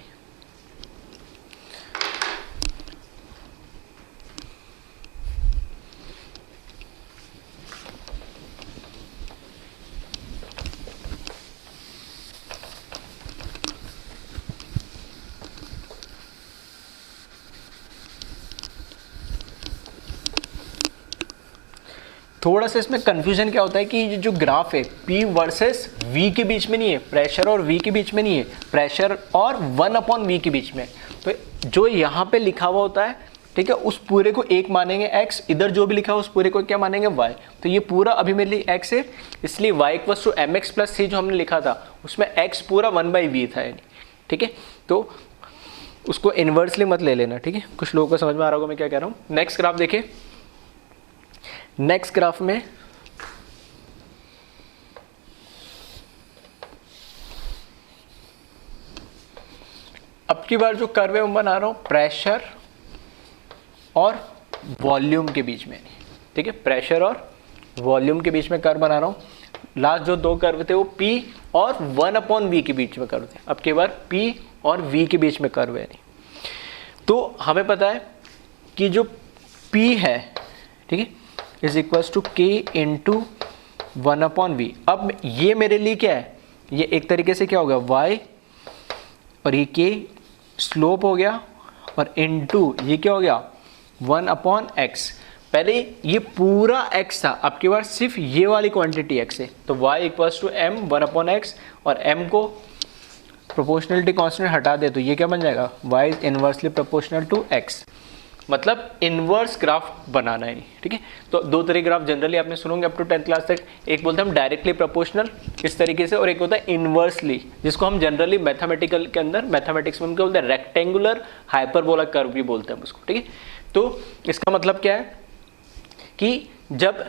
थोड़ा सा इसमें कंफ्यूजन क्या होता है कि ये जो ग्राफ है P वर्सेस V के बीच में नहीं है, प्रेशर और V के बीच में नहीं है, प्रेशर और 1/V के बीच में। तो जो यहाँ पे लिखा हुआ होता है, ठीक है, उस पूरे को एक मानेंगे x, इधर जो भी लिखा हो उस पूरे को क्या मानेंगे y। तो ये पूरा अभी मेरे लिए x है, इसलिए y = mx + c जो हमने लिखा था उसमें x पूरा 1/v था, ठीक है। तो उसको इन्वर्सली मत ले लेना, ठीक है। कुछ लोगों को समझ में आ रहा होगा मैं क्या कह रहा हूँ। नेक्स्ट ग्राफ देखिए, नेक्स्ट ग्राफ में अब की बार जो कर्व है मैं बना रहा हूं प्रेशर और वॉल्यूम के बीच में, ठीक है, प्रेशर और वॉल्यूम के बीच में कर्व बना रहा हूं। लास्ट जो 2 कर्व थे वो P और 1/V के बीच में कर्व थे, अब की बार P और V के बीच में कर्व है। तो हमें पता है कि जो P है, ठीक है, इज इक्वल्स टू के इंटू 1/v। अब ये मेरे लिए क्या है, ये एक तरीके से क्या होगा y, और ये k स्लोप हो गया, और इनटू ये क्या हो गया 1/x। पहले ये पूरा x था, अब की बार सिर्फ ये वाली क्वांटिटी x है, तो y equals to m 1/x, और m को प्रोपोर्शनलिटी कांस्टेंट हटा दे तो ये क्या बन जाएगा y is inversely proportional to x। मतलब इनवर्स ग्राफ बनाना है, ठीक है। तो दो तरह ग्राफ जनरली आपने सुनोगे अप टू 10th क्लास तक, एक बोलते हैं हम डायरेक्टली प्रोपोर्शनल इस तरीके से, और एक होता है इनवर्सली, जिसको हम जनरली मैथमेटिकल के अंदर, मैथमेटिक्स में हम क्या बोलते हैं, रेक्टेंगुलर हाइपरबोला कर्व भी बोलते हैं उसको, ठीक है। तो इसका मतलब क्या है कि जब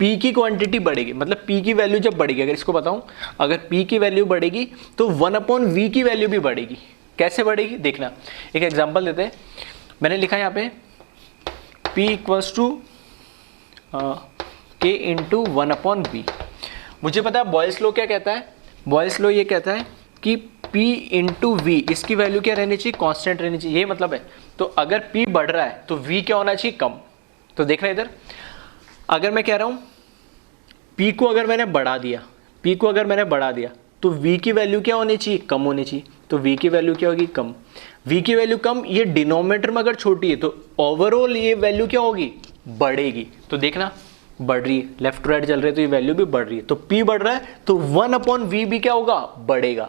P की क्वांटिटी बढ़ेगी, मतलब P की वैल्यू जब बढ़ेगी, अगर इसको बताऊं, अगर P की वैल्यू बढ़ेगी तो 1/v की वैल्यू भी बढ़ेगी। कैसे बढ़ेगी देखना, एक एग्जांपल देते हैं। मैंने लिखा है यहाँ पे P equals to K into 1/v। मुझे पता है बॉयल्स लॉ क्या कहता है, बॉयल्स लॉ ये कहता है कि P इंटू v, इसकी वैल्यू क्या रहनी चाहिए, कांस्टेंट रहनी चाहिए, ये मतलब है। तो अगर P बढ़ रहा है तो v क्या होना चाहिए, कम। तो देखना इधर, अगर मैं कह रहा हूँ P को अगर मैंने बढ़ा दिया, P को अगर मैंने बढ़ा दिया तो V की वैल्यू क्या होनी चाहिए, कम होनी चाहिए। तो V की वैल्यू क्या होगी, कम। V की वैल्यू कम, ये डिनोमिनेटर में अगर छोटी है तो ओवरऑल ये वैल्यू क्या होगी, बढ़ेगी। तो देखना बढ़ रही है, लेफ्ट टू राइट चल रहे तो ये वैल्यू भी बढ़ रही है। तो P बढ़ रहा है तो 1/v भी क्या होगा, बढ़ेगा।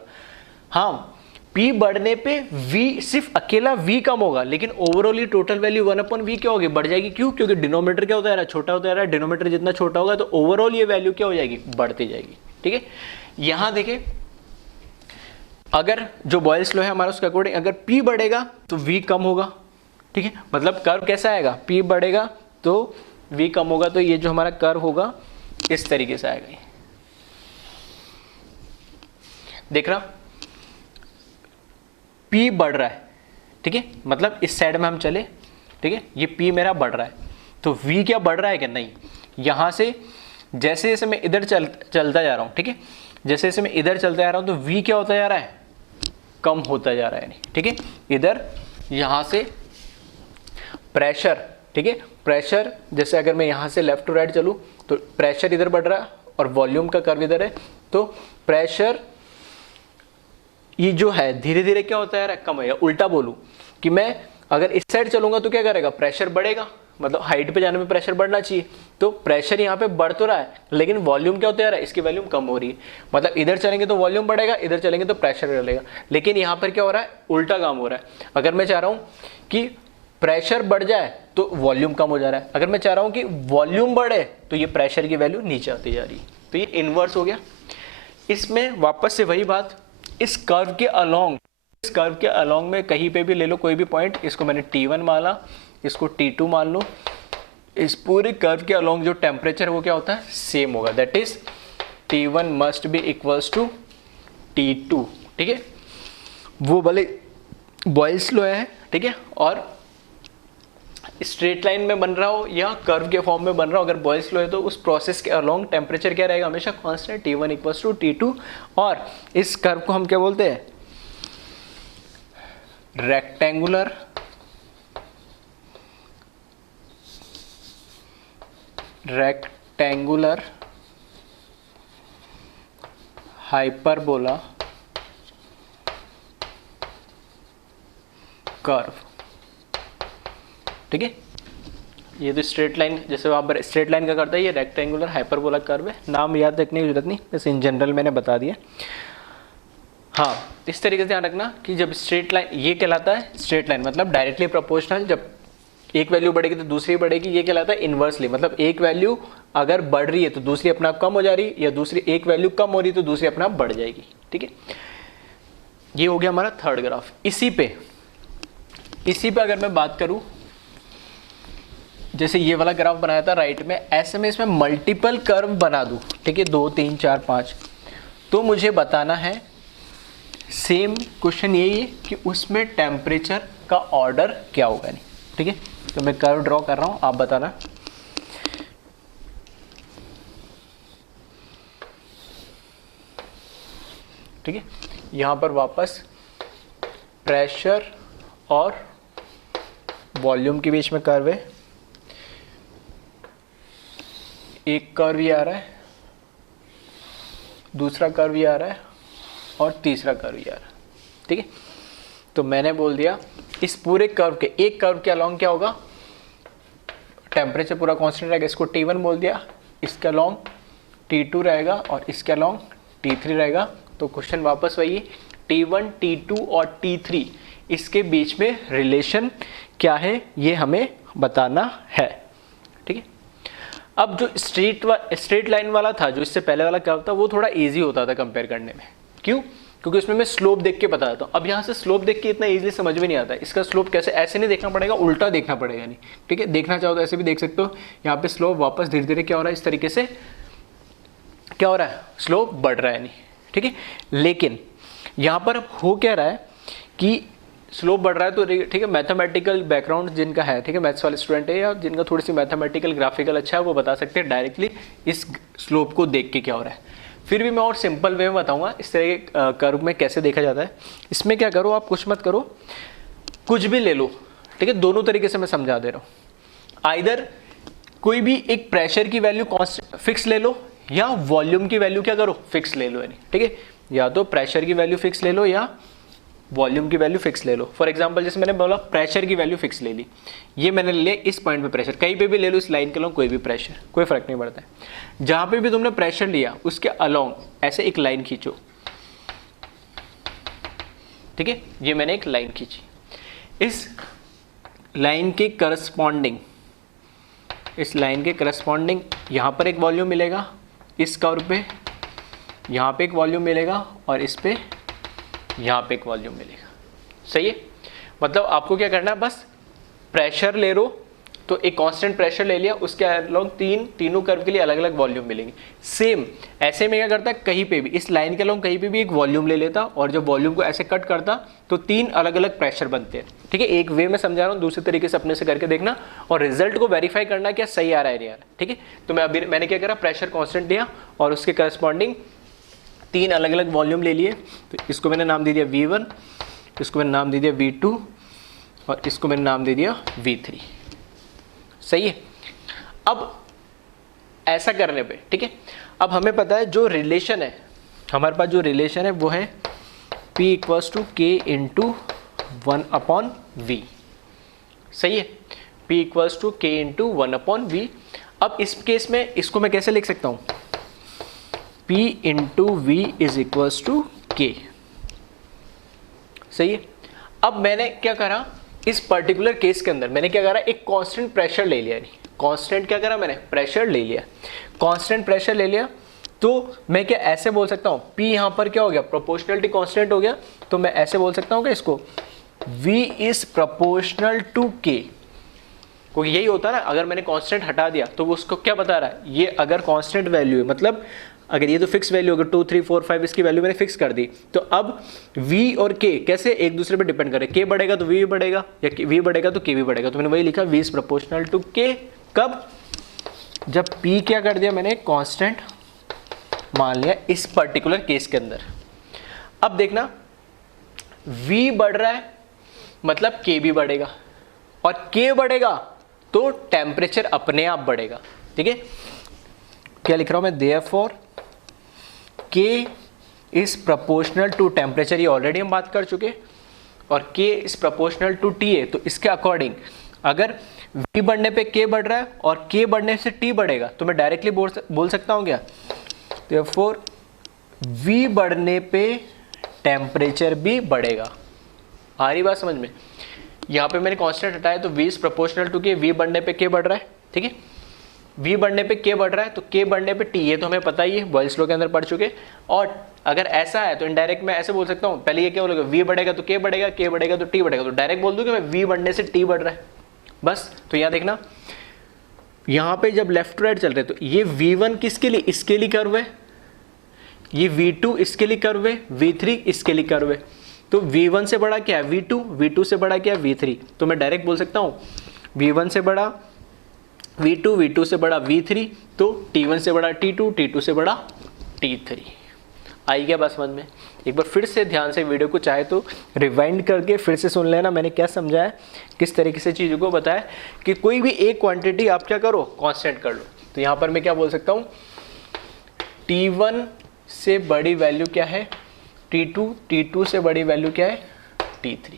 हाँ, P बढ़ने पे V, सिर्फ अकेला V कम होगा, लेकिन ओवरऑल ये टोटल वैल्यू 1/v क्या होगी, बढ़ जाएगी। क्यों, क्योंकि डिनोमिनेटर क्या होता है, छोटा होता है, डिनोमिनेटर जितना छोटा होगा तो ओवरऑल ये वैल्यू क्या हो जाएगी, बढ़ती जाएगी, ठीक है। यहां देखें, अगर जो बॉयल्स लॉ है हमारा उसके अकॉर्डिंग अगर P बढ़ेगा तो V कम होगा, ठीक है। मतलब कर्व कैसा आएगा, P बढ़ेगा तो V कम होगा, तो ये जो हमारा कर्व होगा इस तरीके से आएगा। देख रहा, P बढ़ रहा है, ठीक है, मतलब इस साइड में हम चले, ठीक है, ये P मेरा बढ़ रहा है, तो V क्या बढ़ रहा है क्या, नहीं। यहां से जैसे जैसे मैं इधर चलता जा रहा हूं, ठीक है, जैसे जैसे मैं इधर चलता जा रहा हूं तो V क्या होता जा रहा है, कम होता जा रहा है, ठीक है। इधर यहां से प्रेशर, ठीक है, प्रेशर जैसे अगर मैं यहां से लेफ्ट टू राइट चलूं तो प्रेशर इधर बढ़ रहा है और वॉल्यूम का कर्व इधर है, तो प्रेशर ये जो है धीरे धीरे क्या होता है, कम होगा। उल्टा बोलूं कि मैं अगर इस साइड चलूंगा तो क्या करेगा, प्रेशर बढ़ेगा, मतलब हाइट पे जाने में प्रेशर बढ़ना चाहिए, तो प्रेशर यहाँ पे बढ़ तो रहा है लेकिन वॉल्यूम क्या होता जा रहा है, इसकी वॉल्यूम कम हो रही है। मतलब इधर चलेंगे तो वॉल्यूम बढ़ेगा, इधर चलेंगे तो प्रेशर बढ़ेगा, लेकिन यहाँ पर क्या हो रहा है, उल्टा काम हो रहा है। अगर मैं चाह रहा हूँ कि प्रेशर बढ़ जाए तो वॉल्यूम कम हो जा रहा है, अगर मैं चाह रहा हूँ कि वॉल्यूम बढ़े तो ये प्रेशर की वैल्यू नीचे आती जा रही है, तो ये इनवर्स हो गया। इसमें वापस से वही बात, इस कर्व के अलोंग, इस कर्व के अलोंग में कहीं पे भी ले लो कोई भी पॉइंट, इसको मैंने T1 माना, इसको T2 मान लो, इस पूरे कर्व के अलोंग जो टेम्परेचर वो क्या होता है, सेम होगा, that is T1 must be equals to T2, ठीक है। वो भले बॉयल्स लॉ है, ठीक है, और स्ट्रेट लाइन में बन रहा हो या कर्व के फॉर्म में बन रहा हो, अगर बॉयल्स लॉ है तो उस प्रोसेस के अलोंग टेम्परेचर क्या रहेगा, हमेशा constant, T1 equals to T2। और इस कर्व को हम क्या बोलते हैं, रेक्टेंगुलर हाइपरबोला कर्व, ठीक है। ये तो स्ट्रेट लाइन, जैसे वहाँ पर स्ट्रेट लाइन का करता है, ये रेक्टेंगुलर हाइपरबोला कर्व है। नाम याद रखने की जरूरत नहीं, बस इन जनरल मैंने बता दिया। हाँ, इस तरीके से ध्यान रखना कि जब स्ट्रेट लाइन, ये कहलाता है स्ट्रेट लाइन, मतलब डायरेक्टली प्रोपोर्शनल, जब एक वैल्यू बढ़ेगी तो दूसरी बढ़ेगी, ये कहलाता है इनवर्सली, मतलब एक वैल्यू अगर बढ़ रही है तो दूसरी अपने आप कम हो जा रही है, या दूसरी एक वैल्यू कम हो रही है तो दूसरी अपने आप बढ़ जाएगी, ठीक है। ये हो गया हमारा थर्ड ग्राफ। इसी पे अगर मैं बात करूं, जैसे ये वाला ग्राफ बनाया था राइट में, ऐसे में इसमें मल्टीपल कर्व बना दूं, ठीक है, 2 3 4 5, तो मुझे बताना है, सेम क्वेश्चन यही है कि उसमें टेम्परेचर का ऑर्डर क्या होगा, नहीं, ठीक है। तो मैं कर्व ड्रॉ कर रहा हूं, आप बताना। ठीक है, यहां पर वापस प्रेशर और वॉल्यूम के बीच में कर्व है, एक कर्व ये आ रहा है, दूसरा कर्व ये आ रहा है और तीसरा कर्व ये आ रहा है, ठीक है। तो मैंने बोल दिया इस पूरे कर्व के, एक कर्व के अलोंग क्या होगा, टेम्परेचर पूरा कांस्टेंट रहेगा, इसको T1 बोल दिया, इसके अलोंग T2 रहेगा और इसके अलोंग T3 रहेगा। तो क्वेश्चन वापस वही, T1, T2 और T3 इसके बीच में रिलेशन क्या है ये हमें बताना है, ठीक है। अब जो स्ट्रेट लाइन वाला था, जो इससे पहले वाला कर्व था, वो थोड़ा इजी होता था कंपेयर करने में। क्यों? क्योंकि उसमें मैं स्लोप देख के बता देता हूँ। अब यहाँ से स्लोप देख के इतना इजीली समझ में नहीं आता है। इसका स्लोप कैसे, ऐसे नहीं देखना पड़ेगा, उल्टा देखना पड़ेगा, नहीं, ठीक है। देखना चाहो तो ऐसे भी देख सकते हो। यहाँ पे स्लोप वापस धीरे धीरे क्या हो रहा है, इस तरीके से क्या हो रहा है, स्लोप बढ़ रहा है, नहीं, ठीक है। लेकिन यहाँ पर अब हो क्या रहा है कि स्लोप बढ़ रहा है, तो ठीक है, मैथमेटिकल बैकग्राउंड जिनका है, ठीक है, मैथ्स वाले स्टूडेंट है या जिनका थोड़ी सी मैथमेटिकल ग्राफिकल अच्छा है, वो बता सकते हैं डायरेक्टली इस स्लोप को देख के क्या हो रहा है। फिर भी मैं और सिंपल वे में बताऊंगा इस तरह के कर्व में कैसे देखा जाता है। इसमें क्या करो, आप कुछ मत करो, कुछ भी ले लो, ठीक है। दोनों तरीके से मैं समझा दे रहा हूँ। आइदर कोई भी एक प्रेशर की वैल्यू कांस्टेंट फिक्स ले लो, या वॉल्यूम की वैल्यू क्या करो, फिक्स ले लो, यानी, ठीक है। या तो प्रेशर की वैल्यू फिक्स ले लो या वॉल्यूम की वैल्यू फिक्स ले लो। फॉर एग्जांपल जैसे मैंने बोला प्रेशर की वैल्यू फिक्स ले ली, ये मैंने ले लिया इस पॉइंट पे प्रेशर, कहीं पे भी ले लो इस लाइन के अलोंग कोई भी प्रेशर, कोई फर्क नहीं पड़ता है। जहां पे भी तुमने प्रेशर लिया उसके अलोंग ऐसे एक लाइन खींचो, ठीक है। ये मैंने एक लाइन खींची, इस लाइन के करस्पॉन्डिंग, इस लाइन के करस्पॉन्डिंग यहाँ पर एक वॉल्यूम मिलेगा, इस कर्व पे यहाँ पे एक वॉल्यूम मिलेगा और इस पे यहाँ पे एक वॉल्यूम मिलेगा, सही है। मतलब आपको क्या करना है, बस प्रेशर ले लो, तो एक कांस्टेंट प्रेशर ले लिया, उसके अलोंग तीनों कर्व के लिए अलग अलग वॉल्यूम मिलेंगे। सेम ऐसे में क्या करता है, कहीं पे भी इस लाइन के अलोंग कहीं पे भी एक वॉल्यूम ले लेता और जब वॉल्यूम को ऐसे कट करता तो तीन अलग अलग प्रेशर बनते हैं, ठीक है। एक वे में समझा रहा हूँ, दूसरे तरीके से अपने से करके देखना और रिजल्ट को वेरीफाई करना क्या सही आ रहा है नहीं आ रहा है, ठीक है। तो मैंने क्या करा, प्रेशर कॉन्स्टेंट लिया और उसके करस्पॉन्डिंग तीन अलग अलग वॉल्यूम ले लिए। तो इसको मैंने नाम दे दिया V1, इसको मैंने नाम दे दिया V2 और इसको मैंने नाम दे दिया V3, सही है। अब ऐसा करने पे, ठीक है, अब हमें पता है जो रिलेशन है, हमारे पास जो रिलेशन है वो है P = K × 1/V, सही है। P = K × 1/V। अब इस केस में इसको मैं कैसे लिख सकता हूँ, P × V = K, सही है। अब मैंने क्या करा, इस पर्टिकुलर केस के अंदर मैंने क्या करा, एक कांस्टेंट प्रेशर ले लिया, कांस्टेंट क्या करा मैंने, प्रेशर ले लिया, कांस्टेंट प्रेशर ले लिया। तो मैं क्या ऐसे बोल सकता हूँ, P यहाँ पर क्या हो गया, प्रोपोर्शनलिटी कांस्टेंट हो गया, तो मैं ऐसे बोल सकता हूँ कि इसको V is proportional to K, क्योंकि यही होता है ना, अगर मैंने कांस्टेंट हटा दिया तो वो उसको क्या बता रहा है, ये अगर कांस्टेंट वैल्यू है, मतलब अगर ये तो फिक्स वैल्यू, अगर 2, 3, 4, 5 इसकी वैल्यू मैंने फिक्स कर दी, तो अब V और K कैसे एक दूसरे पे डिपेंड करे, K बढ़ेगा तो V भी बढ़ेगा, या V बढ़ेगा तो K भी बढ़ेगा। तो मैंने वही लिखा V is proportional to K, कब, जब P क्या कर दिया मैंने, कांस्टेंट मान लिया इस पर्टिकुलर केस के अंदर। अब देखना V बढ़ रहा है मतलब K भी बढ़ेगा, और K बढ़ेगा तो टेम्परेचर अपने आप बढ़ेगा, ठीक है। क्या लिख रहा हूं मैं, therefore K is proportional to temperature, ये ऑलरेडी हम बात कर चुके, और K is proportional to TA, तो इसके अकॉर्डिंग अगर V बढ़ने पे K बढ़ रहा है और K बढ़ने से T बढ़ेगा, तो मैं डायरेक्टली बोल सकता हूं क्या, देयरफॉर V बढ़ने पे टेम्परेचर भी बढ़ेगा। आ रही बात समझ में, यहाँ पे मैंने कांस्टेंट हटाया तो V is proportional to K, V बढ़ने पे K बढ़ रहा है, ठीक है। V बढ़ने पे K बढ़ रहा है तो K बढ़ने पे T, ये तो हमें पता ही है, बॉयल्स लॉ के अंदर पढ़ चुके। और अगर ऐसा है तो इनडायरेक्ट मैं ऐसे बोल सकता हूँ, पहले ये क्या बोलेगा, V बढ़ेगा तो K बढ़ेगा, K बढ़ेगा तो T बढ़ेगा, तो डायरेक्ट बोल दूँ कि मैं V बढ़ने से T बढ़ रहा है, बस। तो यहाँ देखना, यहाँ पे जब लेफ्ट टू राइट चल रहे तो ये V1 किसके लिए, इसके लिए कर्व है, ये V2 इसके लिए कर्व है, V3 इसके लिए कर्व है। तो V1 से बड़ा क्या है V2, V2 से बड़ा क्या है V3, तो मैं डायरेक्ट बोल सकता हूँ V1 से बड़ा V2, V2 से बड़ा V3, तो T1 से बड़ा T2, T2 से बड़ा T3। आई क्या बात समझ में? एक बार फिर से ध्यान से वीडियो को चाहे तो रिवाइंड करके फिर से सुन लेना, मैंने क्या समझाया, किस तरीके से चीज़ों को बताया कि कोई भी एक क्वांटिटी आप क्या करो, कांस्टेंट कर लो। तो यहाँ पर मैं क्या बोल सकता हूँ, T1 से बड़ी वैल्यू क्या है T2, T2 से बड़ी वैल्यू क्या है T3।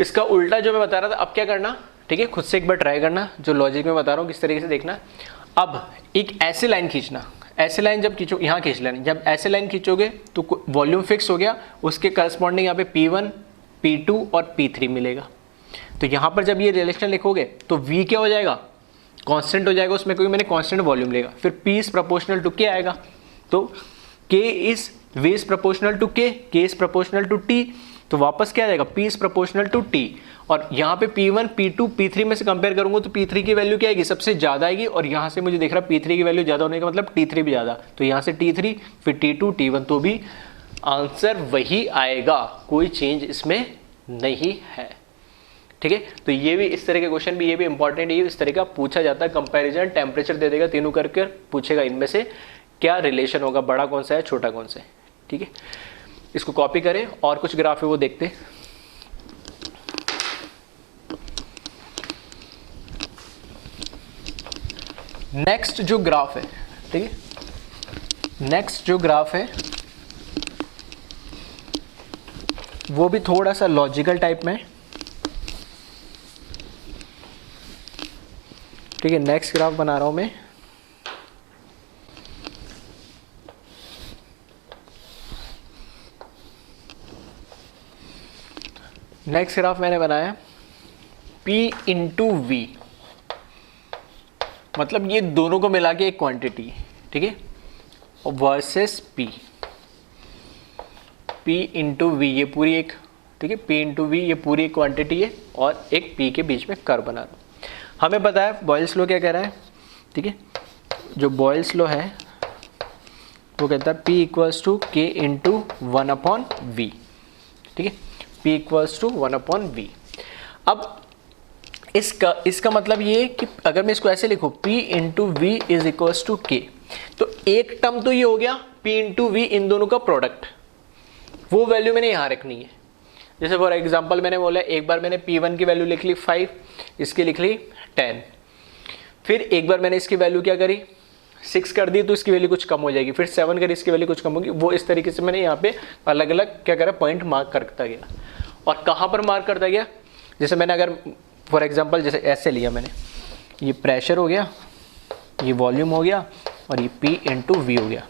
इसका उल्टा जो मैं बता रहा था, अब क्या करना, ठीक है, खुद से एक बार ट्राई करना, जो लॉजिक में बता रहा हूँ किस तरीके से देखना। अब एक ऐसे लाइन खींचना, ऐसे लाइन जब खींचो, यहाँ खींच लेना, जब ऐसे लाइन खींचोगे तो वॉल्यूम फिक्स हो गया, उसके करस्पॉन्डिंग यहाँ पे P1, P2 और P3 मिलेगा। तो यहाँ पर जब ये रिलेशन लिखोगे तो V क्या हो जाएगा, कांस्टेंट हो जाएगा उसमें, क्योंकि मैंने कांस्टेंट वॉल्यूम लेगा। फिर P is proportional to K आएगा, तो K is V is proportional to K, K is proportional to T, तो वापस क्या आ जाएगा, P is proportional to T। और यहाँ पे P1, P2, P3 में से कंपेयर करूंगा तो P3 की वैल्यू क्या आएगी, सबसे ज्यादा आएगी, और यहाँ से मुझे दिख रहा P3 की वैल्यू ज्यादा होने का मतलब T3 भी ज्यादा, तो यहाँ से T3 फिर T2 T1, तो भी आंसर वही आएगा, कोई चेंज इसमें नहीं है। ठीक है, तो ये भी इस तरह के क्वेश्चन भी, ये भी इंपॉर्टेंट है, इस तरह का पूछा जाता है। कंपैरिजन टेम्परेचर दे देगा, तीनों करके पूछेगा इनमें से क्या रिलेशन होगा, बड़ा कौन सा है छोटा कौन सा है। ठीक है, इसको कॉपी करें और कुछ ग्राफ है वो देखते हैं। नेक्स्ट जो ग्राफ है, ठीक है, नेक्स्ट जो ग्राफ है वो भी थोड़ा सा लॉजिकल टाइप में है। ठीक है, नेक्स्ट ग्राफ बना रहा हूं मैं। नेक्स्ट ग्राफ मैंने बनाया P इंटू वी, मतलब ये दोनों को मिला के एक क्वांटिटी है, ठीक है, वर्सेस P इंटू वी, ये पूरी एक, ठीक है, P इंटू वी ये पूरी एक क्वांटिटी है, और एक P के बीच में कर्व बना रहा हूँ। हमें पता है बॉयल्स लॉ क्या कह रहा है, ठीक है, जो बॉयल्स लॉ है वो कहता है P equals to K into 1/V, ठीक है, P इक्वल्स टू 1/V। अब इसका मतलब ये कि अगर मैं इसको ऐसे लिखूं P into V is equals to K, तो एक टर्म तो ये हो गया P इंटू वी, इन दोनों का प्रोडक्ट, वो वैल्यू मैंने यहाँ रखनी है। जैसे फॉर एग्जांपल मैंने बोला एक बार मैंने P1 की वैल्यू लिख ली 5, इसकी लिख ली 10, फिर एक बार मैंने इसकी वैल्यू क्या करी 6 कर दी, तो इसकी वैल्यू कुछ कम हो जाएगी, फिर 7 करी, इसकी वैल्यू कुछ कम होगी। वो इस तरीके से मैंने यहाँ पे अलग अलग क्या करा, पॉइंट मार्क करता गया। और कहाँ पर मार्क करता गया, जैसे मैंने अगर फॉर एग्जांपल जैसे ऐसे लिया मैंने, ये प्रेशर हो गया, ये वॉल्यूम हो गया, और ये P इंटू वी हो गया।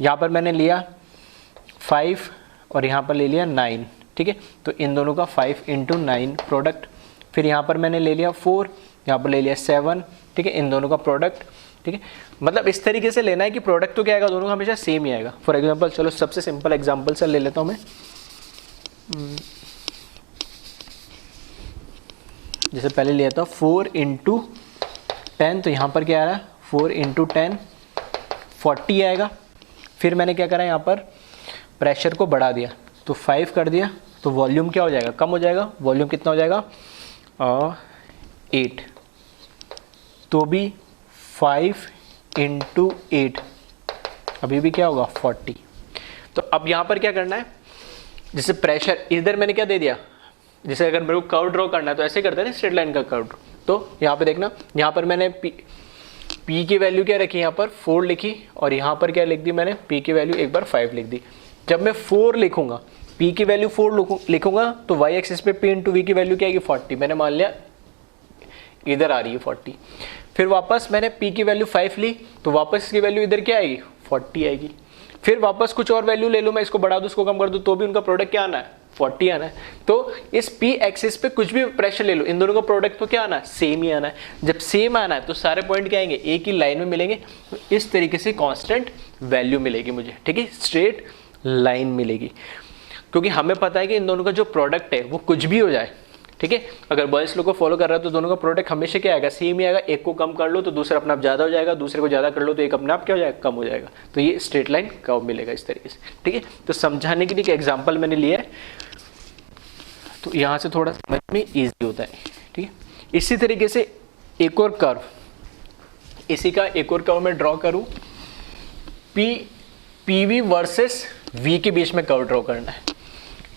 यहाँ पर मैंने लिया 5 और यहाँ पर ले लिया 9, ठीक है, तो इन दोनों का 5 इंटू 9 प्रोडक्ट। फिर यहाँ पर मैंने ले लिया 4, यहाँ पर ले लिया 7, ठीक है, इन दोनों का प्रोडक्ट। ठीक है, मतलब इस तरीके से लेना है कि प्रोडक्ट तो क्या आएगा, दोनों का हमेशा सेम ही आएगा। फॉर एग्जांपल चलो सबसे सिंपल एग्जांपल से ले लेता हूँ मैं, जैसे पहले लिया था 4 इंटू 10, तो यहाँ पर क्या आ रहा है 4 इंटू 10 40 आएगा। फिर मैंने क्या करा, यहाँ पर प्रेशर को बढ़ा दिया, तो 5 कर दिया, तो वॉल्यूम क्या हो जाएगा, कम हो जाएगा। वॉल्यूम कितना हो जाएगा 8, तो भी 5 इंटू 8 अभी भी क्या होगा 40। तो अब यहाँ पर क्या करना है, जैसे प्रेशर इधर मैंने क्या दे दिया, जैसे अगर मेरे को कर्व ड्रॉ करना है तो ऐसे करते हैं ना, स्ट्रेट लाइन का कर्व। तो यहाँ पे देखना, यहाँ पर मैंने P की वैल्यू क्या रखी, यहाँ पर 4 लिखी, और यहाँ पर क्या लिख दी मैंने, P की वैल्यू एक बार 5 लिख दी। जब मैं 4 लिखूंगा, P की वैल्यू 4 लिखूंगा, तो y एक्सिस पे P इंटू वी की वैल्यू क्या आएगी 40, मैंने मान लिया इधर आ रही है 40। फिर वापस मैंने P की वैल्यू 5 ली, तो वापस इसकी वैल्यू इधर क्या आएगी 40 आएगी। फिर वापस कुछ और वैल्यू ले लो, मैं इसको बढ़ा दूँ, इसको कम कर दूँ, तो भी उनका प्रोडक्ट क्या आना है 40 आना है। तो इस P एक्सिस पे कुछ भी प्रेशर ले लो, इन दोनों का प्रोडक्ट तो क्या आना है, सेम ही आना है। जब सेम आना है तो सारे पॉइंट क्या आएंगे, एक ही लाइन में मिलेंगे। तो इस तरीके से कांस्टेंट वैल्यू मिलेगी मुझे, ठीक है, स्ट्रेट लाइन मिलेगी, क्योंकि हमें पता है कि इन दोनों का जो प्रोडक्ट है वो कुछ भी हो जाए, ठीक है। अगर बॉयल्स लॉ को फॉलो कर रहा है तो दोनों का प्रोडक्ट हमेशा क्या आएगा, सेम ही आएगा। एक को कम कर लो तो दूसरा अपने आप ज़्यादा हो जाएगा, दूसरे को ज़्यादा कर लो तो एक अपने आप क्या हो जाएगा, कम हो जाएगा। तो ये स्ट्रेट लाइन कर्व मिलेगा इस तरीके से, ठीक है। तो समझाने के लिए एक एग्जाम्पल मैंने लिया है, तो यहाँ से थोड़ा समझ में ईजी होता है, ठीक है। इसी तरीके से एक और कर्व, इसी का एक और कर्व मैं ड्रॉ करूँ, PV वर्सेस V के बीच में कर्व ड्रॉ करना है,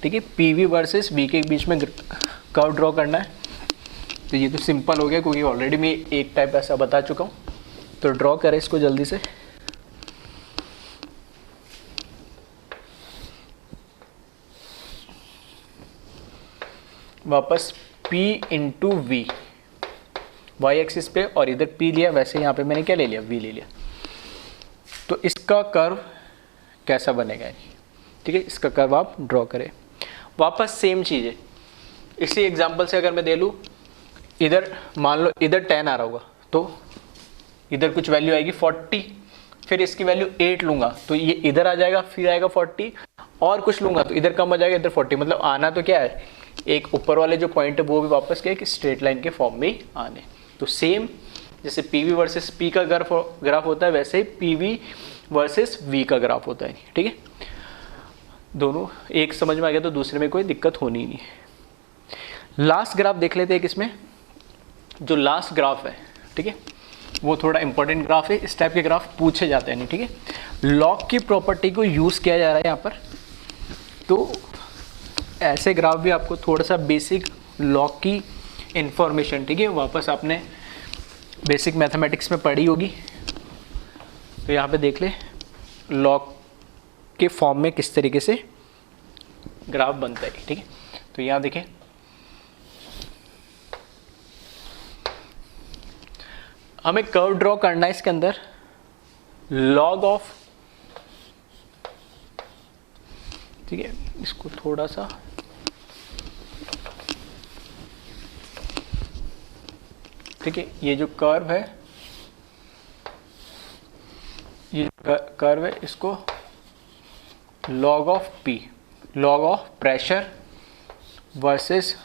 ठीक है। PV वर्सेस V के बीच में कर्व ड्रॉ करना है। तो ये तो सिंपल हो गया क्योंकि ऑलरेडी मैं एक टाइप ऐसा बता चुका हूँ। तो ड्रॉ करें इसको जल्दी से। वापस P into V Y axis पे, और इधर P लिया, वैसे यहाँ पे मैंने क्या ले लिया, V ले लिया। तो इसका कर्व कैसा बनेगा, ठीक है, इसका कर्व आप ड्रॉ करें। वापस सेम चीज़ है, इसी एग्जांपल से अगर मैं दे लूँ, इधर मान लो इधर 10 आ रहा होगा, तो इधर कुछ वैल्यू आएगी 40, फिर इसकी वैल्यू 8 लूँगा तो ये इधर आ जाएगा, फिर आएगा 40, और कुछ लूँगा तो इधर कम आ जाएगा, इधर 40। मतलब आना तो क्या है, एक ऊपर वाले जो पॉइंट है वो भी वापस क्या है कि स्ट्रेट लाइन के फॉर्म में ही आने। तो सेम जैसे PV वर्सेस P का ग्राफ होता है, वैसे ही PV वर्सेस V का ग्राफ होता है, ठीक है। दोनों एक समझ में आ गया तो दूसरे में कोई दिक्कत होनी ही नहीं है। लास्ट ग्राफ देख लेते हैं इसमें। जो लास्ट ग्राफ है, ठीक है, वो थोड़ा इंपॉर्टेंट ग्राफ है, इस टाइप के ग्राफ पूछे जाते हैं नहीं, ठीक है। लॉग की प्रॉपर्टी को यूज़ किया जा रहा है यहाँ पर, तो ऐसे ग्राफ भी आपको थोड़ा सा बेसिक लॉग की इंफॉर्मेशन, ठीक है, वापस आपने बेसिक मैथमेटिक्स में पढ़ी होगी। तो यहाँ पे देख ले लॉग के फॉर्म में किस तरीके से ग्राफ बनता है, ठीक है। तो यहाँ देखें, हमें कर्व ड्रॉ करना है इसके अंदर लॉग ऑफ, ठीक है, इसको थोड़ा सा ठीक है, ये जो कर्व है, ये कर्व है, इसको log of P, log of pressure versus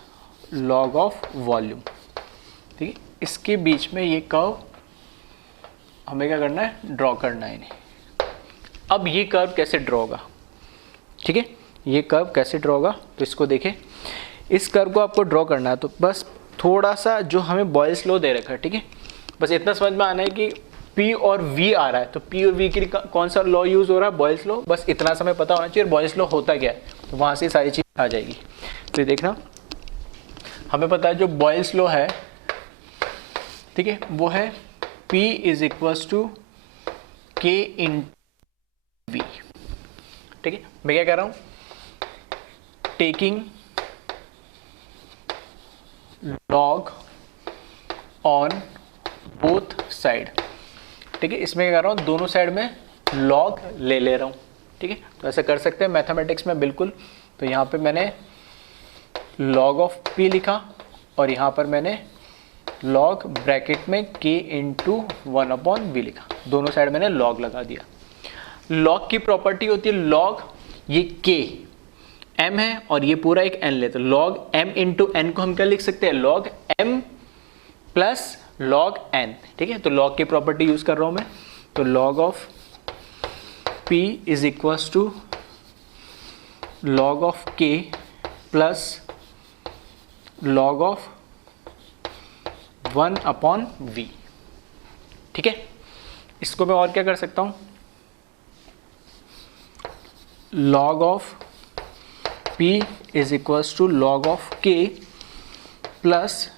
log of volume, ठीक है, इसके बीच में ये कर्व हमें क्या करना है, ड्रॉ करना है इन्हें। अब ये कर्व कैसे ड्रॉ होगा, ठीक है, ये कर्व कैसे ड्रॉ होगा, तो इसको देखें। इस कर्व को आपको ड्रॉ करना है, तो बस थोड़ा सा जो हमें बॉयल्स लॉ दे रखा है, ठीक है, बस इतना समझ में आना है कि P और V आ रहा है, तो P और V के लिए कौन सा लॉ यूज़ हो रहा है, बॉयल्स लॉ। बस इतना समय पता होना चाहिए बॉयल्स लॉ होता क्या है, तो वहाँ से सारी चीज़ आ जाएगी। तो ये देखना, हमें पता है जो बॉयल्स लॉ है, ठीक है, वो है P is equals to K in V, ठीक है। मैं क्या कह रहा हूँ, taking log on both side, ठीक है, इसमें क्या कर रहा हूँ, दोनों साइड में लॉग ले रहा हूँ, ठीक है। तो ऐसा कर सकते हैं मैथमेटिक्स में बिल्कुल। तो यहाँ पे मैंने लॉग ऑफ P लिखा, और यहाँ पर मैंने लॉग ब्रैकेट में K इंटू 1/V लिखा, दोनों साइड मैंने लॉग लगा दिया। लॉग की प्रॉपर्टी होती है लॉग, ये K M है और ये पूरा एक N लेते, लॉग M इंटू N को हम क्या लिख सकते हैं, log M plus log N, ठीक है। तो लॉग की प्रॉपर्टी यूज कर रहा हूं मैं, तो log of P is equals to log of K plus log of 1/V, ठीक है। इसको मैं और क्या कर सकता हूं, log of P is equals to log of K plus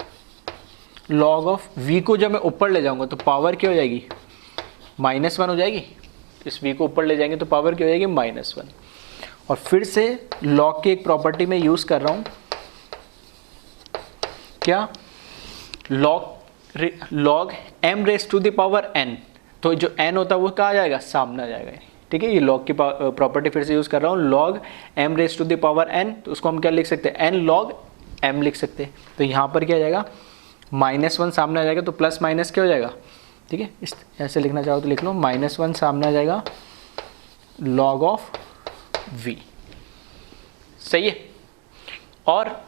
log of V को जब मैं ऊपर ले जाऊंगा तो पावर क्या हो जाएगी, -1 हो जाएगी। इस V को ऊपर ले जाएंगे तो पावर क्या हो जाएगी, -1। और फिर से लॉग की एक प्रॉपर्टी में यूज कर रहा हूं, क्या, log M raise to the power N, तो जो N होता है वो कहाँ आ जाएगा, सामने आ जाएगा, ठीक है। ये लॉग की प्रॉपर्टी फिर से यूज कर रहा हूँ, log M raise to the power N, तो उसको हम क्या लिख सकते हैं, N लॉग M लिख सकते हैं। तो यहाँ पर क्या आ जाएगा, -1 सामने आ जाएगा, तो प्लस माइनस क्या हो जाएगा, ठीक है। इस ऐसे लिखना चाहो तो लिख लो, -1 सामने आ जाएगा, लॉग ऑफ V, सही है। और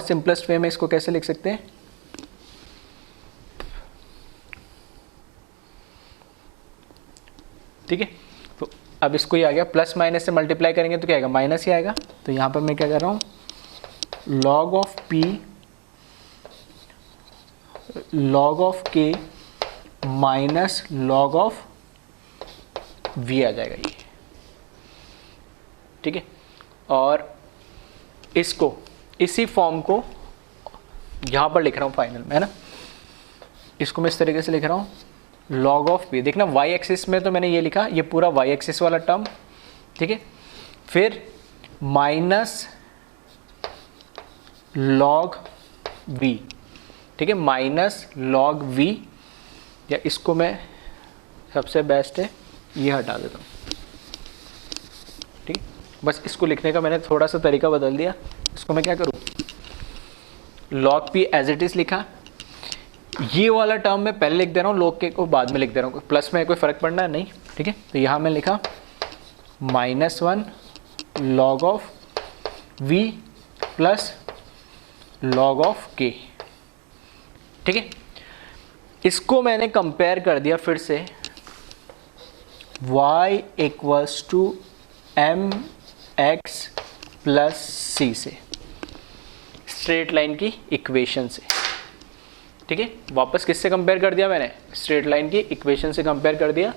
सिंपलेस्ट वे में इसको कैसे लिख सकते हैं, ठीक है। तो अब इसको ही आ गया, प्लस माइनस से मल्टीप्लाई करेंगे तो क्या आएगा, माइनस ही आएगा। तो यहाँ पर मैं क्या कर रहा हूँ, log of P log of K minus log of V आ जाएगा ये, ठीक है। और इसको इसी फॉर्म को यहाँ पर लिख रहा हूँ फाइनल में, है ना। इसको मैं इस तरीके से लिख रहा हूँ, log ऑफ p। देखना y एक्सिस में तो मैंने ये लिखा, ये पूरा y एक्सिस वाला टर्म, ठीक है। फिर माइनस log v, ठीक है, माइनस log v, या इसको मैं सबसे बेस्ट है ये हटा देता हूँ, ठीक है। बस इसको लिखने का मैंने थोड़ा सा तरीका बदल दिया। इसको मैं क्या करूँ, log p as it is लिखा, ये वाला टर्म मैं पहले लिख दे रहा हूँ, log k को बाद में लिख दे रहा हूँ, प्लस में कोई फर्क पड़ना है नहीं, ठीक है। तो यहाँ मैं लिखा -1 log of v plus log of k, ठीक है। इसको मैंने कंपेयर कर दिया फिर से y equals to mx plus c से, स्ट्रेट लाइन की इक्वेशन से, ठीक है। वापस किससे कंपेयर कर दिया मैंने, स्ट्रेट लाइन की इक्वेशन से कंपेयर कर दिया।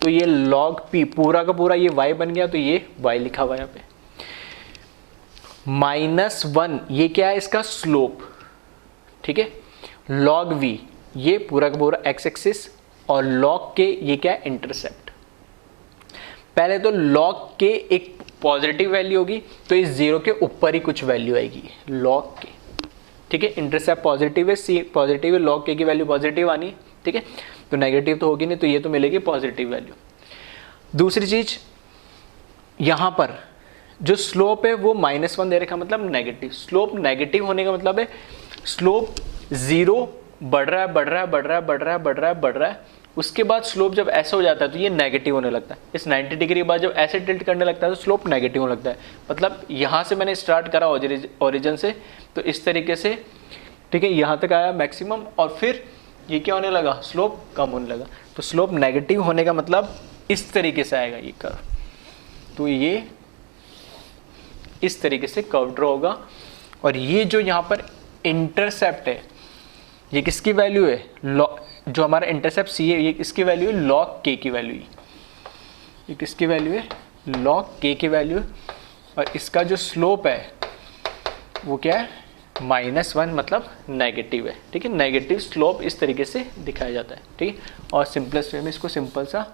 तो ये log p पूरा का पूरा ये y बन गया, तो ये y लिखा हुआ यहाँ पे। -1 ये क्या है, इसका स्लोप, ठीक है। log v ये पूरा का पूरा x एक्सिस, और log k ये क्या है, इंटरसेप्ट। पहले तो log k एक पॉजिटिव वैल्यू होगी, तो इस जीरो के ऊपर ही कुछ वैल्यू आएगी log k, ठीक है। इंटरसेप्ट पॉजिटिव है, c पॉजिटिव है, log k की वैल्यू पॉजिटिव आनी है, ठीक है। तो नेगेटिव तो होगी नहीं, तो ये तो मिलेगी पॉजिटिव वैल्यू। दूसरी चीज, यहाँ पर जो स्लोप है वो -1 दे रखा, मतलब नेगेटिव। स्लोप नेगेटिव होने का मतलब है स्लोप जीरो बढ़ रहा है, बढ़ रहा है, बढ़ रहा है, बढ़ रहा है, बढ़ रहा है, बढ़ रहा है। उसके बाद स्लोप जब ऐसे हो जाता है तो ये नेगेटिव होने लगता है। इस 90 डिग्री के बाद जब ऐसे टिल्ट करने लगता है तो स्लोप नेगेटिव होने लगता है। मतलब यहाँ से मैंने स्टार्ट करा ओरिजिन से, तो इस तरीके से, ठीक है, यहाँ तक आया मैक्सिमम, और फिर ये क्या होने लगा, स्लोप कम होने लगा। तो स्लोप नेगेटिव होने का मतलब इस तरीके से आएगा ये कर्व। तो ये इस तरीके से कर्व ड्रॉ होगा, और ये जो यहाँ पर इंटरसेप्ट है ये किसकी वैल्यू है, जो हमारा इंटरसेप्ट सी है, ये किसकी वैल्यू है, log k की वैल्यू है। ये किसकी वैल्यू है, log k की वैल्यू है। और इसका जो स्लोप है वो क्या है, -1, मतलब नेगेटिव है, ठीक है। नेगेटिव स्लोप इस तरीके से दिखाया जाता है, ठीक है। और सिंपलेस्ट वे में इसको सिंपल सा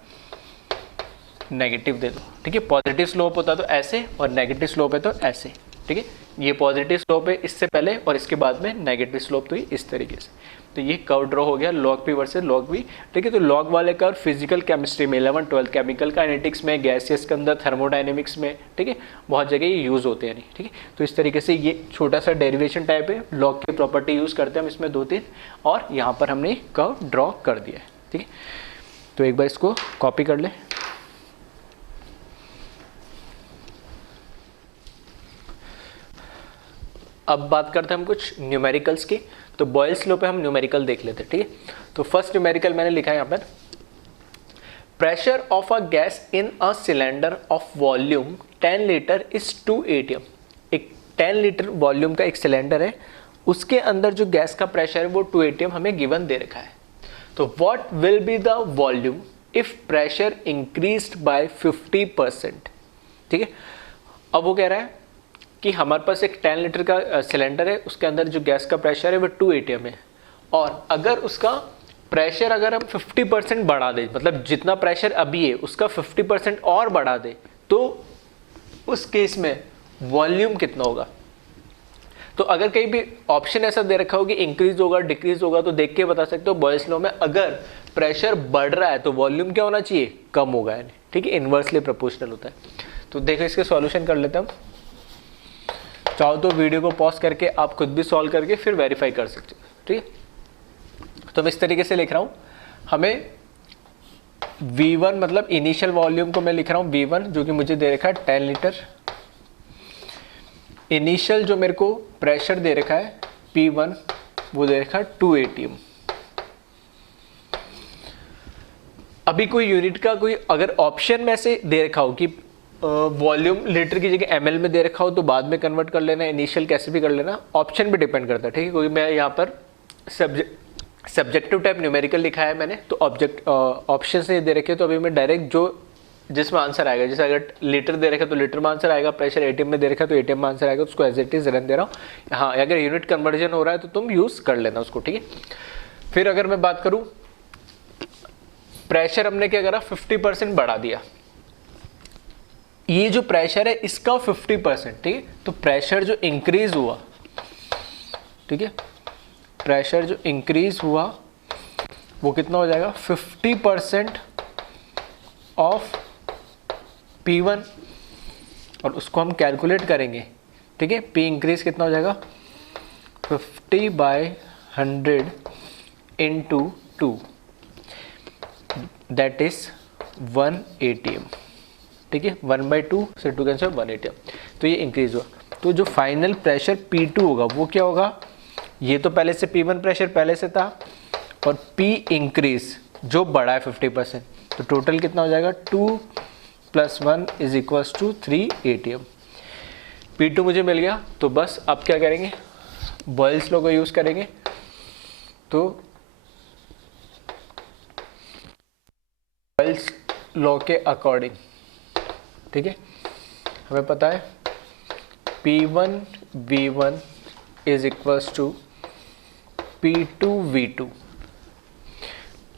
नेगेटिव दे दो, ठीक है। पॉजिटिव स्लोप होता तो ऐसे, और नेगेटिव स्लोप है तो ऐसे, ठीक है। ये पॉजिटिव स्लोप है इससे पहले, और इसके बाद में नेगेटिव स्लोप तो इस तरीके से। तो ये कर्व ड्रॉ हो गया log p versus log v, ठीक है। तो log वाले कर्व फिजिकल केमिस्ट्री में 11th 12th, केमिकल काइनेटिक्स में, गैसेस के अंदर, थर्मोडायनेमिक्स में, ठीक है, बहुत जगह ये यूज़ होते हैं, नहीं, ठीक है। तो इस तरीके से ये छोटा सा डेरिवेशन टाइप है, log की प्रॉपर्टी यूज़ करते हैं हम इसमें 2-3, और यहाँ पर हमने कर्व ड्रॉ कर दिया है, ठीक है। तो एक बार इसको कॉपी कर ले। अब बात करते हैं हम कुछ न्यूमेरिकल्स की। तो बॉयल्स लॉ पे हम न्यूमेरिकल देख लेते हैं, ठीक है। तो फर्स्ट न्यूमेरिकल मैंने लिखा है यहाँ पर, pressure of a gas in a cylinder of volume 10 litre is 2 atm। एक 10 लीटर वॉल्यूम का एक सिलेंडर है, उसके अंदर जो गैस का प्रेशर है वो 2 atm हमें गिवन दे रखा है। तो what will be the volume if pressure increased by 50%, ठीक है। अब वो कह रहा है कि हमारे पास एक 10 लीटर का सिलेंडर है, उसके अंदर जो गैस का प्रेशर है वो 2 atm है, और अगर उसका प्रेशर अगर हम 50% बढ़ा दें, मतलब जितना प्रेशर अभी है उसका 50% और बढ़ा दें, तो उस केस में वॉल्यूम कितना होगा। तो अगर कहीं भी ऑप्शन ऐसा दे रखा हो कि इंक्रीज होगा, डिक्रीज होगा, तो देख के बता सकते हो बॉयल्स लॉ में अगर प्रेशर बढ़ रहा है तो वॉल्यूम क्या होना चाहिए, कम होगा, यानी, ठीक है, इन्वर्सली प्रोपोर्शनल होता है। तो देखो इसके सॉल्यूशन कर लेते हैं हम। चाहो तो वीडियो को पॉज करके आप खुद भी सॉल्व करके फिर वेरीफाई कर सकते हो, ठीक है। तो मैं इस तरीके से लिख रहा हूँ, हमें V1 मतलब इनिशियल वॉल्यूम को मैं लिख रहा हूँ V1, जो कि मुझे दे रखा है 10 लीटर। इनिशियल जो मेरे को प्रेशर दे रखा है P1 वो दे रखा है 2 atm। अभी कोई यूनिट का कोई अगर ऑप्शन में से दे रखा हो कि वॉल्यूम लीटर की जगह ml में दे रखा हो तो बाद में कन्वर्ट कर लेना, इनिशियल कैसे भी कर लेना, ऑप्शन पे डिपेंड करता है, ठीक है। क्योंकि मैं यहाँ पर सब्जेक्टिव टाइप न्यूमेरिकल लिखा है मैंने, तो ऑप्शन से दे रखे, तो अभी मैं डायरेक्ट जो जिसमें आंसर आएगा। जैसे अगर लीटर दे रखा है तो लीटर में आंसर आएगा, प्रेशर एटीएम में दे रखा है तो एटीएम में आंसर आएगा, उसको एज इट इज रन दे रहा हूँ। हाँ, अगर यूनिट कन्वर्जन हो रहा है तो तुम यूज कर लेना उसको, ठीक है। फिर अगर मैं बात करूँ, प्रेशर हमने क्या करा, 50% बढ़ा दिया। ये जो प्रेशर है इसका 50%, ठीक है। तो प्रेशर जो इंक्रीज हुआ, ठीक है, प्रेशर जो इंक्रीज हुआ वो कितना हो जाएगा, 50% ऑफ P1, और उसको हम कैलकुलेट करेंगे, ठीक है। P इंक्रीज कितना हो जाएगा, 50/100 इंटू 2, दैट इज 1 ATM, ठीक है। 1/2 से 2 कैंसिल, 1 ATM। तो ये इंक्रीज हुआ। तो जो फाइनल प्रेशर P2 होगा वो क्या होगा, ये तो पहले से P1 प्रेशर पहले से था, और P इंक्रीज जो बढ़ा है 50%, तो टोटल कितना हो जाएगा, 2 + 1 = 3 ATM। P2 मुझे मिल गया। तो बस अब क्या करेंगे, बॉयल्स लॉ को यूज करेंगे। तो बॉयल्स लॉ के अकॉर्डिंग, ठीक है, हमें पता है P1 V1 = P2 V2।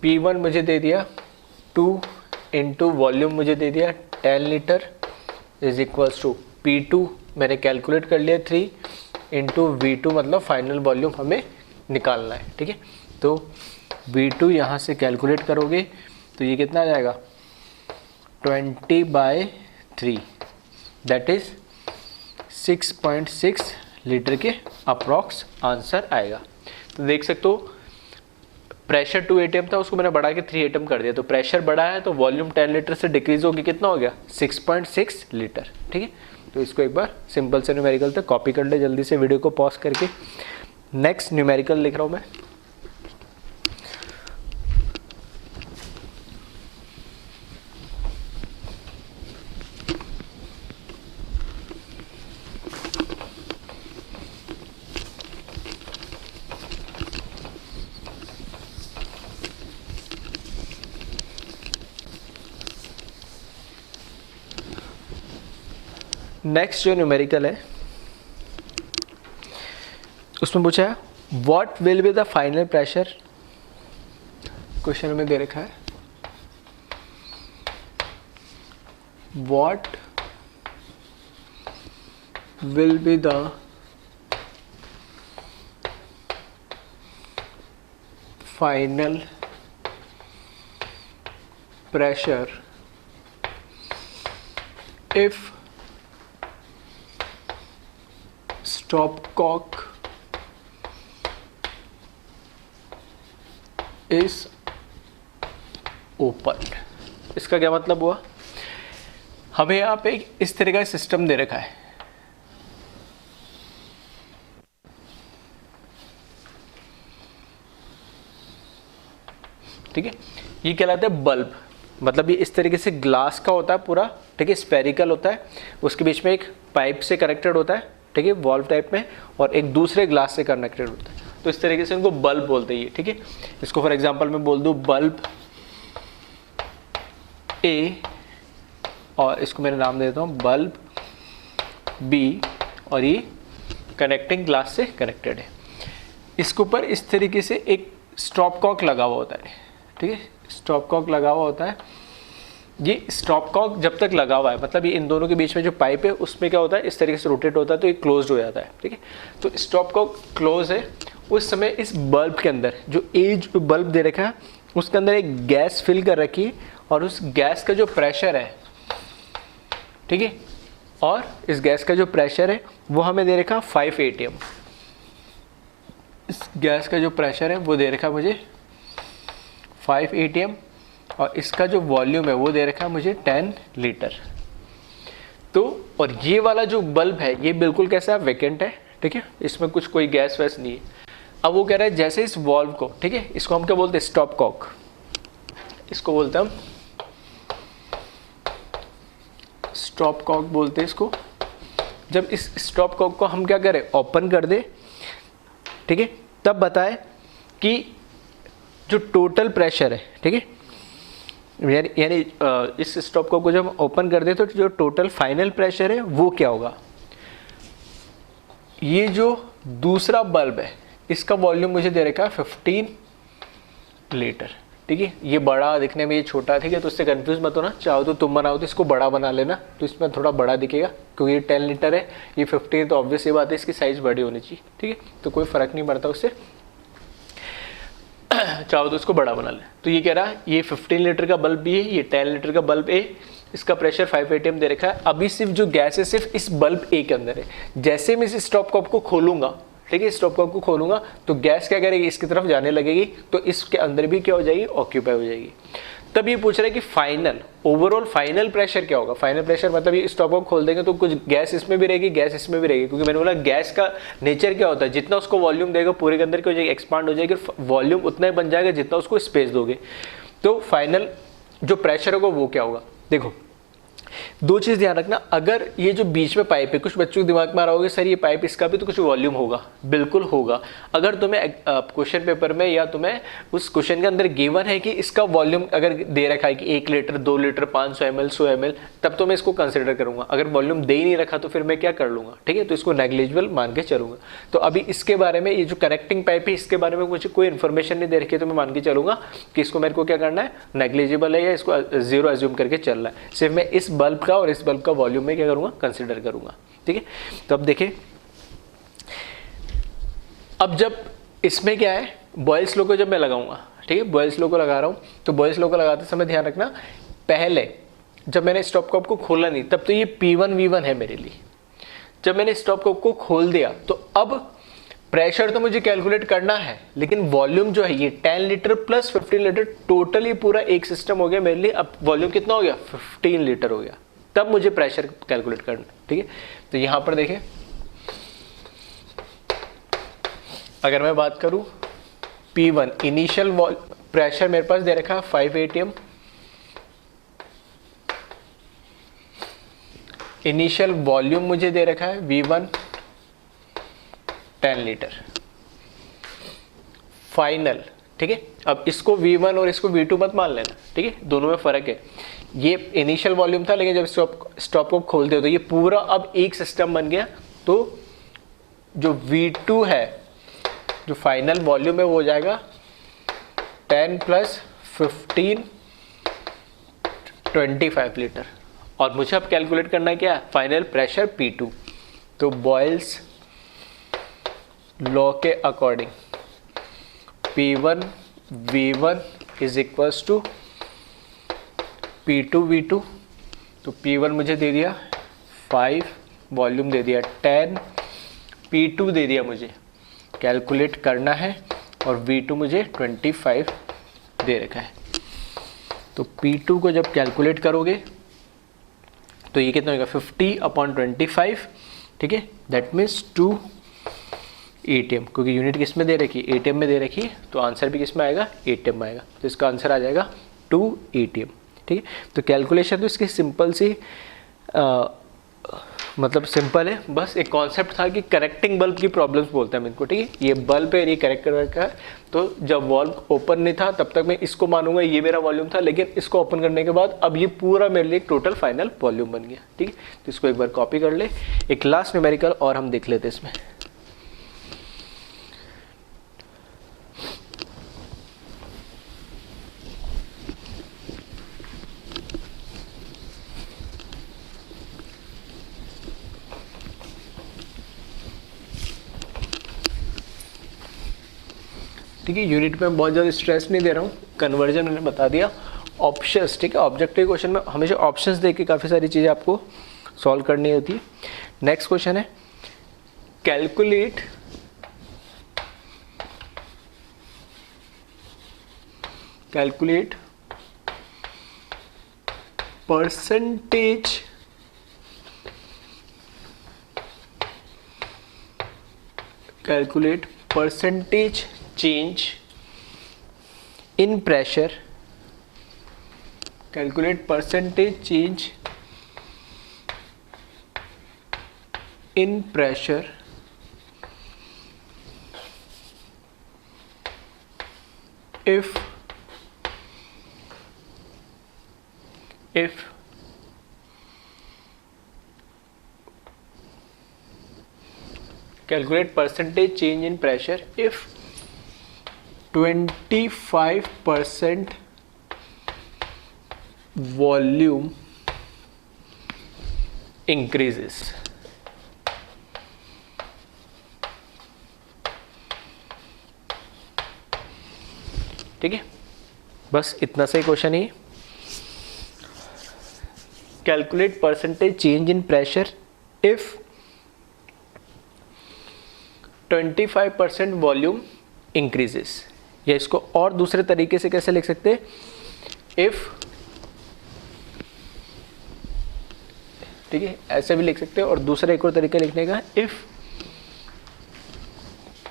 P1 मुझे दे दिया 2 इंटू वॉल्यूम मुझे दे दिया 10 लीटर = P2 मैंने कैलकुलेट कर लिया 3 इंटू V2, मतलब फाइनल वॉल्यूम हमें निकालना है, ठीक है। तो V2 यहाँ से कैलकुलेट करोगे तो ये कितना आ जाएगा, 20/3, दैट इज 6.6 लीटर के अप्रॉक्स आंसर आएगा। तो देख सकते हो प्रेशर 2 ATM था, उसको मैंने बढ़ा के 3 ATM कर दिया। तो प्रेशर बढ़ा है तो वॉल्यूम 10 लीटर से डिक्रीज होगी, कितना हो गया, 6.6 लीटर, ठीक है। तो इसको एक बार सिंपल से न्यूमेरिकल तक कॉपी कर ले जल्दी से, वीडियो को पॉज करके। नेक्स्ट न्यूमेरिकल लिख रहा हूँ मैं। नेक्स्ट जो न्यूमेरिकल है उसमें पूछा है what will be the final pressure, question में दे रखा है what will be the final pressure if stopcock is opened। इसका क्या मतलब हुआ, हमें यहाँ पे इस तरह का सिस्टम दे रखा है, ठीक है। ये कहलाता है बल्ब, मतलब ये इस तरीके से ग्लास का होता है पूरा, ठीक है, स्पेरिकल होता है, उसके बीच में एक पाइप से कनेक्टेड होता है, ठीक है, वॉल्व टाइप में, और एक दूसरे ग्लास से कनेक्टेड होता है। तो इस तरीके से इनको बल्ब बोलते हैं, ठीक है। इसको फॉर एग्जांपल मैं बोल दूं बल्ब ए, और इसको मेरा नाम दे देता हूं बल्ब बी, और ये कनेक्टिंग ग्लास से कनेक्टेड है। इसके ऊपर इस तरीके से एक स्टॉप कॉक लगा हुआ होता है, ठीक है, स्टॉप कॉक लगा हुआ होता है। ये स्टॉप कॉक जब तक लगा हुआ है, मतलब ये इन दोनों के बीच में जो पाइप है उसमें क्या होता है, इस तरीके से रोटेट होता है तो ये क्लोज्ड हो जाता है, ठीक है। तो स्टॉप कॉक क्लोज है, उस समय इस बल्ब के अंदर जो जो बल्ब दे रखा है उसके अंदर एक गैस फिल कर रखी है, और उस गैस का जो प्रेशर है, ठीक है, और इस गैस का जो प्रेशर है वो हमें दे रखा 5 ATM। इस गैस का जो प्रेशर है वो दे रखा मुझे 5 ATM, और इसका जो वॉल्यूम है वो दे रखा है मुझे 10 लीटर। तो और ये वाला जो बल्ब है ये बिल्कुल कैसा है, वैकेंट है, ठीक है, इसमें कुछ कोई गैस वैस नहीं है। अब वो कह रहा है जैसे इस वॉल्व को, ठीक है, इसको हम क्या बोलते हैं, स्टॉप कॉक, इसको बोलते हैं हम स्टॉप कॉक बोलते हैं इसको। जब इस स्टॉप कॉक को हम क्या करें, ओपन कर दे, ठीक है, तब बताए कि जो टोटल प्रेशर है, ठीक है, यानी इस स्टॉप कॉक को जब हम ओपन कर दें तो जो टोटल फाइनल प्रेशर है वो क्या होगा, ये जो दूसरा बल्ब है इसका वॉल्यूम मुझे दे रखा है 15 लीटर, ठीक है। ये बड़ा दिखने में ये छोटा, ठीक है, तो उससे कंफ्यूज मत होना, चाहो तो तुम बनाओ तो इसको बड़ा बना लेना, तो इसमें थोड़ा बड़ा दिखेगा क्योंकि ये 10 लीटर है, ये 15, तो ऑब्वियस ये बात है इसकी साइज़ बड़ी होनी चाहिए, ठीक है, तो कोई फ़र्क नहीं पड़ता उससे, चाहो तो इसको बड़ा बना ले। तो ये कह रहा है ये 15 लीटर का बल्ब भी है, ये 10 लीटर का बल्ब ए, इसका प्रेशर 5 atm दे रखा है। अभी सिर्फ जो गैस है सिर्फ इस बल्ब ए के अंदर है, जैसे मैं इस स्टॉप कॉक को खोलूंगा, ठीक है, स्टॉप कॉक को खोलूंगा तो गैस क्या करेगी, इसकी तरफ जाने लगेगी, तो इसके अंदर भी क्या हो जाएगी, ऑक्यूपाई हो जाएगी। तब ये पूछ रहा है कि फाइनल ओवरऑल फाइनल प्रेशर क्या होगा। फाइनल प्रेशर मतलब ये स्टॉप कॉक खोल देंगे तो कुछ गैस इसमें भी रहेगी, गैस इसमें भी रहेगी, क्योंकि मैंने बोला गैस का नेचर क्या होता है, जितना उसको वॉल्यूम देगा पूरे के अंदर क्या हो जाएगी, एक्सपांड हो जाएगी, वॉल्यूम उतना ही बन जाएगा जितना उसको स्पेस दोगे। तो फाइनल जो प्रेशर होगा वो क्या होगा। देखो दो चीज़ ध्यान रखना, अगर ये जो बीच में पाइप है, कुछ बच्चों के दिमाग में आ रहा होगा सर ये पाइप इसका भी तो कुछ वॉल्यूम होगा, बिल्कुल होगा। अगर तुम्हें क्वेश्चन पेपर में या तुम्हें उस क्वेश्चन के अंदर गिवन है कि इसका वॉल्यूम अगर दे रखा है कि 1 लीटर 2 लीटर 500 ml 100 ml, तब तो मैं इसको कंसिडर करूंगा। अगर वॉल्यूम दे ही नहीं रखा तो फिर मैं क्या कर लूंगा, ठीक है, तो इसको नेग्लिजिबल मान के चलूंगा। तो अभी इसके बारे में, ये जो कनेक्टिंग पाइप है इसके बारे में मुझे कोई इन्फॉर्मेशन नहीं दे रखी है, तो मैं मान के चलूंगा कि इसको मेरे को क्या करना है, नेग्लिजिबल है या इसको जीरो एज्यूम करके चल रहा है। सिर्फ मैं इस बल्ब का और इस बल्ब का वॉल्यूम में क्या करूंगा, कंसीडर करूंगा, ठीक है। तो अब देखिए, अब जब इसमें क्या है, बॉयल्स लॉ को जब मैं लगाऊंगा, ठीक है, बॉयल्स लॉ को लगा रहा हूं, तो बॉयल्स लॉ को लगाते समय ध्यान रखना, पहले जब मैंने स्टॉप कॉक को खोला नहीं तब तो ये P1 V1 है मेरे लिए। जब मैंने स्टॉप कॉक को खोल दिया तो अब प्रेशर तो मुझे कैलकुलेट करना है, लेकिन वॉल्यूम जो है ये 10 लीटर प्लस 15 लीटर टोटल ये पूरा एक सिस्टम हो गया मेरे लिए। अब वॉल्यूम कितना हो गया, 15 लीटर हो गया, तब मुझे प्रेशर कैलकुलेट करना, ठीक है। तो यहां पर देखें, अगर मैं बात करूं P1 इनिशियल प्रेशर मेरे पास दे रखा है 5 atm, इनिशियल वॉल्यूम मुझे दे रखा है V1 10 लीटर, फाइनल, ठीक है। अब इसको V1 और इसको V2 मत मान लेना, ठीक है, दोनों में फर्क है। ये इनिशियल वॉल्यूम था, लेकिन जब स्टॉप को खोलते हो तो ये पूरा अब एक सिस्टम बन गया। तो जो V2 है, जो फाइनल वॉल्यूम है वो हो जाएगा 10 प्लस 15 25 लीटर, और मुझे अब कैलकुलेट करना है क्या, फाइनल प्रेशर P2। तो बॉयल्स लॉ के according P1 V1 is equals to P2 V2। तो P1 मुझे दे दिया 5, वॉल्यूम दे दिया 10, P2 दे दिया मुझे कैलकुलेट करना है, और V2 मुझे 25 दे रखा है। तो P2 को जब कैलकुलेट करोगे तो ये कितना होगा, 50/25, ठीक है, दैट मीन्स 2 ATM, क्योंकि यूनिट किस में दे रखी है, ATM में दे रखी है, तो आंसर भी किस में आएगा, ATM में आएगा। तो इसका आंसर आ जाएगा 2 ATM, ठीक है। तो कैलकुलेशन तो इसकी सिंपल सी मतलब सिंपल है, बस एक कॉन्सेप्ट था कि कनेक्टिंग बल्ब की प्रॉब्लम्स बोलते हैं हम इनको, ठीक है। ये बल्ब है, ये कनेक्ट कर रखा है, तो जब वॉल्व ओपन नहीं था तब तक मैं इसको मानूंगा ये मेरा वॉल्यूम था, लेकिन इसको ओपन करने के बाद अब ये पूरा मेरे लिए टोटल फाइनल वॉल्यूम बन गया, ठीक है। तो इसको एक बार कॉपी कर ले। एक लास्ट न्यूमेरिकल और हम देख लेते हैं इसमें। ठीक है, यूनिट में बहुत ज़्यादा स्ट्रेस नहीं दे रहा हूँ, कन्वर्जन मैंने बता दिया। ऑप्शंस, ठीक है, ऑब्जेक्टिव क्वेश्चन में हमेशा ऑप्शंस दे के काफ़ी सारी चीज़ें आपको सॉल्व करनी होती है। नेक्स्ट क्वेश्चन है calculate percentage change in pressure, calculate percentage change in pressure if if calculate percentage change in pressure if 25% volume increases. ठीक है, बस इतना सा ही क्वेश्चन है. Calculate percentage change in pressure if 25% volume increases. या इसको और दूसरे तरीके से कैसे लिख सकते हैं, इफ, ठीक है, ऐसे भी लिख सकते हैं. और दूसरा एक और तरीका लिखने का, if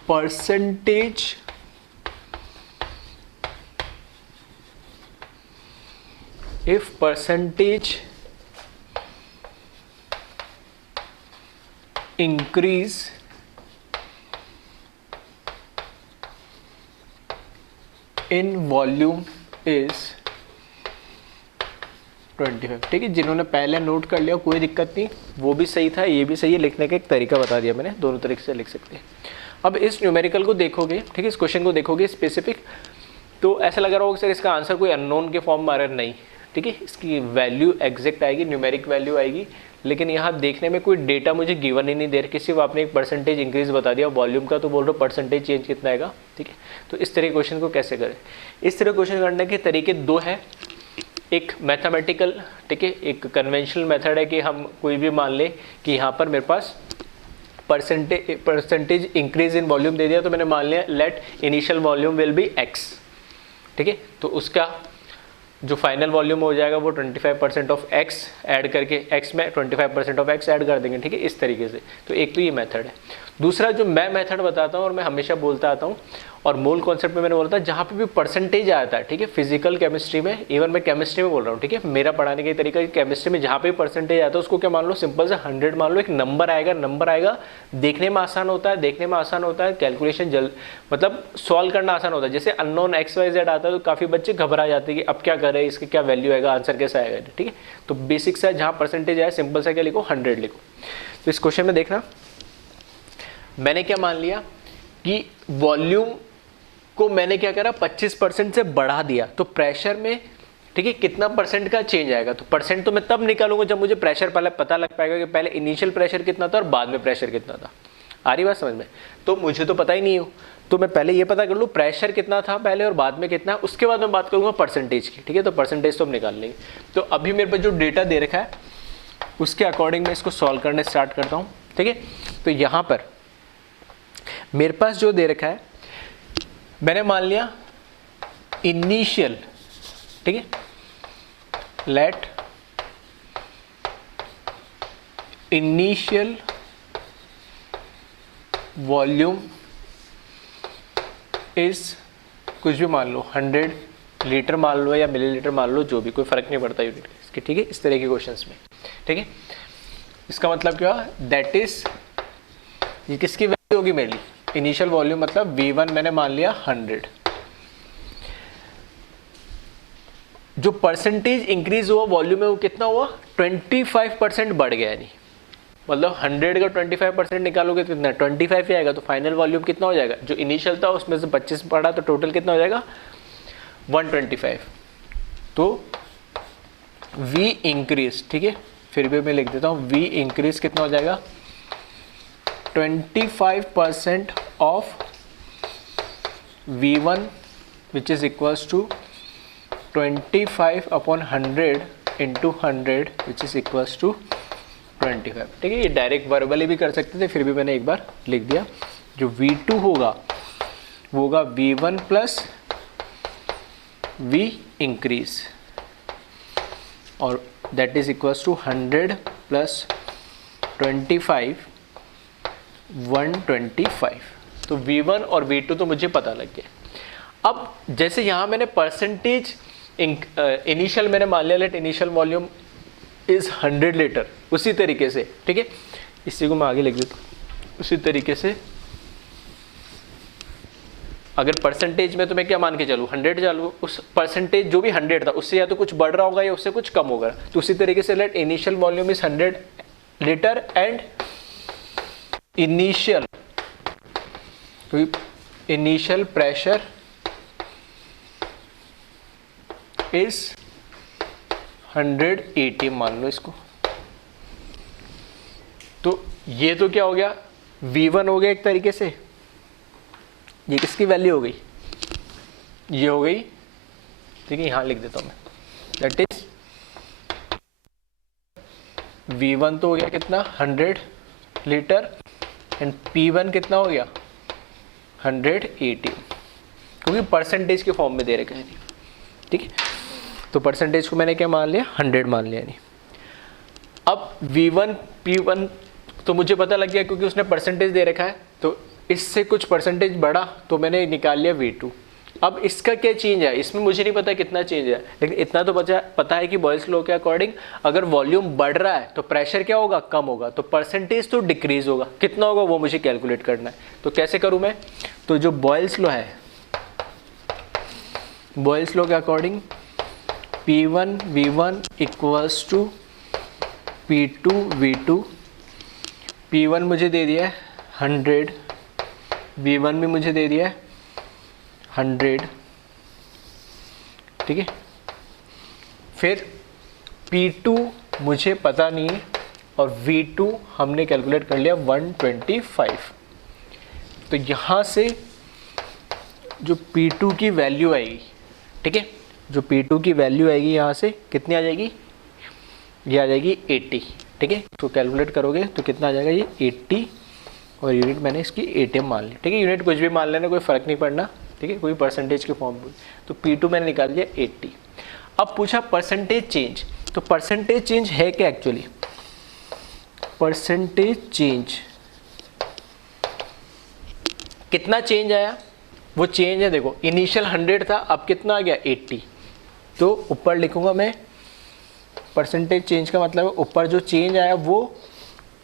percentage increase in volume is 25. ठीक है, जिन्होंने पहले नोट कर लिया कोई दिक्कत नहीं, वो भी सही था, ये भी सही है. लिखने का एक तरीका बता दिया मैंने, दोनों तरीके से लिख सकते हैं. अब इस न्यूमेरिकल को देखोगे, ठीक है, इस क्वेश्चन को देखोगे स्पेसिफिक, तो ऐसा लग रहा होगा सर इसका आंसर कोई अननोन के फॉर्म में आ रहा है. नहीं, ठीक है, इसकी वैल्यू एग्जैक्ट आएगी, न्यूमेरिक वैल्यू आएगी, लेकिन यहाँ देखने में कोई डेटा मुझे गिवन ही नहीं दे रहा. सिर्फ आपने एक परसेंटेज इंक्रीज बता दिया वॉल्यूम का, तो बोल रहे हो परसेंटेज चेंज कितना आएगा. ठीक है, तो इस तरह क्वेश्चन को कैसे करें. इस तरह क्वेश्चन करने के तरीके दो है. एक मैथमेटिकल, ठीक है, एक कन्वेंशनल मेथड है कि हम कोई भी मान ले कि यहाँ पर मेरे पास परसेंटेज इंक्रीज इन वॉल्यूम दे दिया, तो मैंने मान लिया let initial volume will be X. ठीक है, तो उसका जो फाइनल वॉल्यूम हो जाएगा वो 25% ऑफ एक्स ऐड करके, एक्स में 25% ऑफ एक्स ऐड कर देंगे. ठीक है, इस तरीके से. तो एक तो ये मेथड है. दूसरा जो मैं मेथड बताता हूँ और मैं हमेशा बोलता आता हूँ, और मूल कॉन्सेप्ट में मैंने बोला था, जहाँ पे भी परसेंटेज आता है, ठीक है, फिजिकल केमिस्ट्री में, इवन मैं केमिस्ट्री में बोल रहा हूँ, ठीक है, मेरा पढ़ाने का तरीका केमिस्ट्री में जहाँ पे परसेंटेज आता है उसको क्या मान लो, सिंपल से 100 मान लो. एक नंबर आएगा, देखने में आसान होता है, कैलकुलेशन मतलब सॉल्व करना आसान होता है. जैसे अननोन XYZ आता है तो काफ़ी बच्चे घबरा जाते हैं कि अब क्या करें, इसके क्या वैल्यू आएगा, आंसर कैसा आएगा. ठीक है, तो बेसिक सा जहाँ परसेंटेज आए सिंपल सा क्या लिखो, 100 लिखो. तो इस क्वेश्चन में देखना, मैंने क्या मान लिया कि वॉल्यूम को मैंने क्या करा, 25% से बढ़ा दिया, तो प्रेशर में, ठीक है, कितना परसेंट का चेंज आएगा. तो परसेंट तो मैं तब निकालूंगा जब मुझे प्रेशर पहले पता लग पाएगा कि पहले इनिशियल प्रेशर कितना था और बाद में प्रेशर कितना था. आ रही बात समझ में. तो मुझे तो पता ही नहीं हो, तो मैं पहले ये पता कर लूँ प्रेशर कितना था पहले और बाद में कितना है, उसके बाद मैं बात करूँगा परसेंटेज की. ठीक है, तो परसेंटेज तो हम निकाल लेंगे. तो अभी मेरे पास जो डेटा दे रखा है उसके अकॉर्डिंग मैं इसको सॉल्व करने स्टार्ट करता हूँ. ठीक है, तो यहाँ पर मेरे पास जो दे रखा है, मैंने मान लिया इनिशियल, ठीक है, लेट इनिशियल वॉल्यूम इज, कुछ भी मान लो, 100 लीटर मान लो या मिलीलीटर मान लो, जो भी, कोई फर्क नहीं पड़ता यूनिट इसके. ठीक है, इस तरह के क्वेश्चंस में. ठीक है, इसका मतलब क्या, दैट इज, ये किसकी वैल्यू होगी मेरी, इनिशियल वॉल्यूम मतलब V1 मैंने मान लिया 100. जो परसेंटेज इंक्रीज हुआ वॉल्यूम में वो कितना हुआ, 25% बढ़ गया. नहीं मतलब 100 का 25% निकालोगे तो कितना, 25 ही आएगा. तो फाइनल वॉल्यूम कितना हो जाएगा, जो इनिशियल था उसमें से 25 बढ़ा तो टोटल कितना हो जाएगा, 125. तो V इंक्रीज, ठीक है, फिर भी मैं लिख देता हूँ, V इंक्रीज कितना हो जाएगा, 25% of V1 which is equals to 25/100 into 100 which is equals to 25. ठीक है, ये डायरेक्ट वर्बली भी कर सकते थे, फिर भी मैंने एक बार लिख दिया. जो V2 होगा वो होगा V1 प्लस V इंक्रीज, और that is equals to 100 plus 25 125. तो V1 और V2 तो मुझे पता लग गया. अब जैसे यहाँ मैंने परसेंटेज इनिशियल मैंने मान लिया, let initial volume is 100 litre, उसी तरीके से, ठीक है, इसी को मैं आगे लिख देता हूँ. उसी तरीके से अगर परसेंटेज में तो मैं क्या मान के चलूँ 100 चालू, उस परसेंटेज जो भी 100 था उससे या तो कुछ बढ़ रहा होगा या उससे कुछ कम होगा। तो उसी तरीके से let initial volume is 100 litre and initial pressure is 180 मान लो इसको। तो ये तो क्या हो गया, V1 हो गया एक तरीके से, ये किसकी वैल्यू हो गई, ये हो गई, ठीक है, यहां लिख देता हूं मैं, दैट इज V1 तो हो गया कितना 100 लीटर एंड P1 कितना हो गया 180, क्योंकि परसेंटेज के फॉर्म में दे रखा है, ठीक है। तो परसेंटेज को मैंने क्या मान लिया 100 मान लिया नहीं। अब V1 P1 तो मुझे पता लग गया क्योंकि उसने परसेंटेज दे रखा है, तो इससे कुछ परसेंटेज बढ़ा तो मैंने निकाल लिया V2। अब इसका क्या चेंज है, इसमें मुझे नहीं पता कितना चेंज है, लेकिन इतना तो पता है कि बॉयल्स लॉ के अकॉर्डिंग अगर वॉल्यूम बढ़ रहा है तो प्रेशर क्या होगा, कम होगा, तो परसेंटेज तो डिक्रीज होगा, कितना होगा वो मुझे कैलकुलेट करना है। तो कैसे करूं मैं, तो जो बॉयल्स लॉ है, बॉयल्स लॉ के according P1 V1 equals to P2 V2, P1 मुझे दे दिया है 100, V1 भी मुझे दे दिया है 100, ठीक है। फिर P2 मुझे पता नहीं है और V2 हमने कैलकुलेट कर लिया 125। तो यहाँ से जो P2 की वैल्यू आएगी, ठीक है, जो P2 की वैल्यू आएगी यहाँ से कितनी आ जाएगी, ये आ जाएगी 80, ठीक है। तो कैलकुलेट करोगे तो कितना आ जाएगा, ये 80 और यूनिट मैंने इसकी ATM मान ली, ठीक है। यूनिट कुछ भी मान लेना, कोई फ़र्क नहीं पड़ना, ठीक है, कोई परसेंटेज के फॉर्म में। तो P2 मैंने निकाल लिया 80। अब पूछा परसेंटेज चेंज, तो परसेंटेज चेंज है क्या एक्चुअली, परसेंटेज चेंज कितना चेंज आया, वो चेंज है, देखो इनिशियल 100 था, अब कितना आ गया 80। तो ऊपर लिखूंगा मैं परसेंटेज चेंज का मतलब है ऊपर जो चेंज आया वो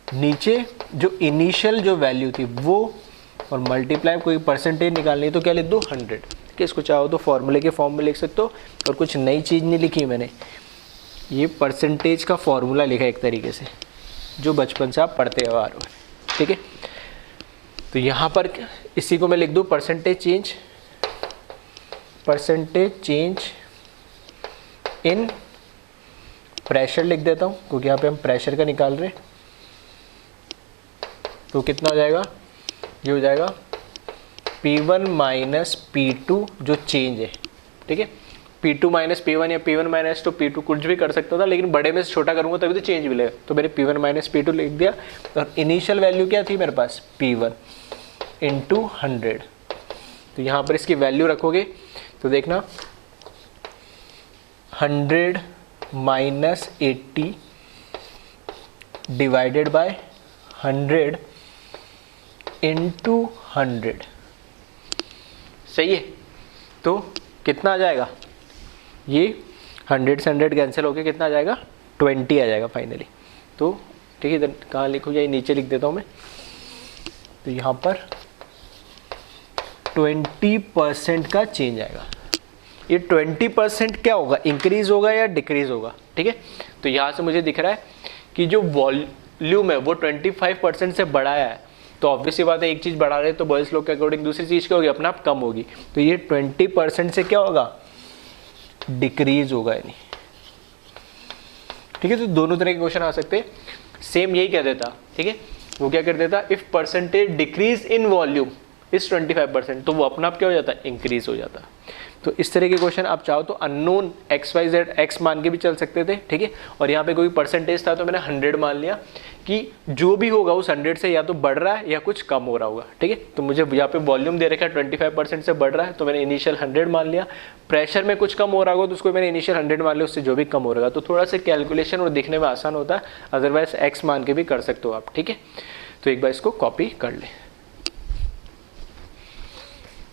नीचे जो इनिशियल जो वैल्यू थी वो, और मल्टीप्लाई कोई परसेंटेज निकालनी है तो क्या लिख दो 100, कि इसको चाहो तो फॉर्मूले के फॉर्म में लिख सकते हो। और कुछ नई चीज़ नहीं लिखी मैंने, ये परसेंटेज का फॉर्मूला लिखा है एक तरीके से जो बचपन से आप पढ़ते आ रहे हो, ठीक है। तो यहाँ पर इसी को मैं लिख दूँ परसेंटेज चेंज इन प्रेशर लिख देता हूँ, क्योंकि यहाँ पे हम प्रेशर का निकाल रहे हैं। तो कितना हो जाएगा, ये हो जाएगा P1 माइनस P2 जो चेंज है, ठीक है। P2 माइनस P1 या P1 माइनस तो P2 कुछ भी कर सकता था, लेकिन बड़े में से छोटा करूँगा तभी तो चेंज मिलेगा। तो मैंने P1 माइनस P2 लिख दिया और इनिशियल वैल्यू क्या थी मेरे पास P1 इंटू 100। तो यहाँ पर इसकी वैल्यू रखोगे तो देखना 100 माइनस 80 डिवाइडेड बाय 100 इंटू 100, सही है। तो कितना आ जाएगा, ये 100 से 100 कैंसिल होके कितना आ जाएगा 20 आ जाएगा फाइनली। तो ठीक है, इधर कहाँ लिखूँ या नीचे लिख देता हूँ मैं। तो यहाँ पर 20% का चेंज आएगा। ये 20% क्या होगा, इंक्रीज होगा या डिक्रीज होगा, ठीक है। तो यहाँ से मुझे दिख रहा है कि जो वॉल्यूम है वो 25% से बढ़ाया है, तो ऑब्वियसली बात है एक चीज़ बढ़ा रहे तो बॉयल्स लॉ के अकॉर्डिंग दूसरी चीज़ क्या होगी, अपने आप कम होगी। तो ये 20% से क्या होगा, डिक्रीज होगा यानी, ठीक है। तो दोनों तरह के क्वेश्चन आ सकते हैं, सेम यही कह देता, ठीक है। वो क्या कर देता, if percentage decrease in volume is 25%, तो वो अपना आप क्या हो जाता है, इंक्रीज हो जाता। तो इस तरह के क्वेश्चन आप चाहो तो अननोन XYZ X मान के भी चल सकते थे, ठीक है। और यहाँ पे कोई परसेंटेज था तो मैंने 100 मान लिया कि जो भी होगा उस 100 से या तो बढ़ रहा है या कुछ कम हो रहा होगा, ठीक है। तो मुझे यहाँ पे वॉल्यूम दे रखा है 25% से बढ़ रहा है, तो मैंने इनिशियल 100 मान लिया। प्रेशर में कुछ कम हो रहा होगा तो उसको मैंने इनिशियल 100 मान लिया, उससे जो भी कम हो रहा है। तो थोड़ा सा कैलकुलेशन और दिखने में आसान होता है, अदरवाइज X मान के भी कर सकते हो आप, ठीक है। तो एक बार इसको कॉपी कर ले।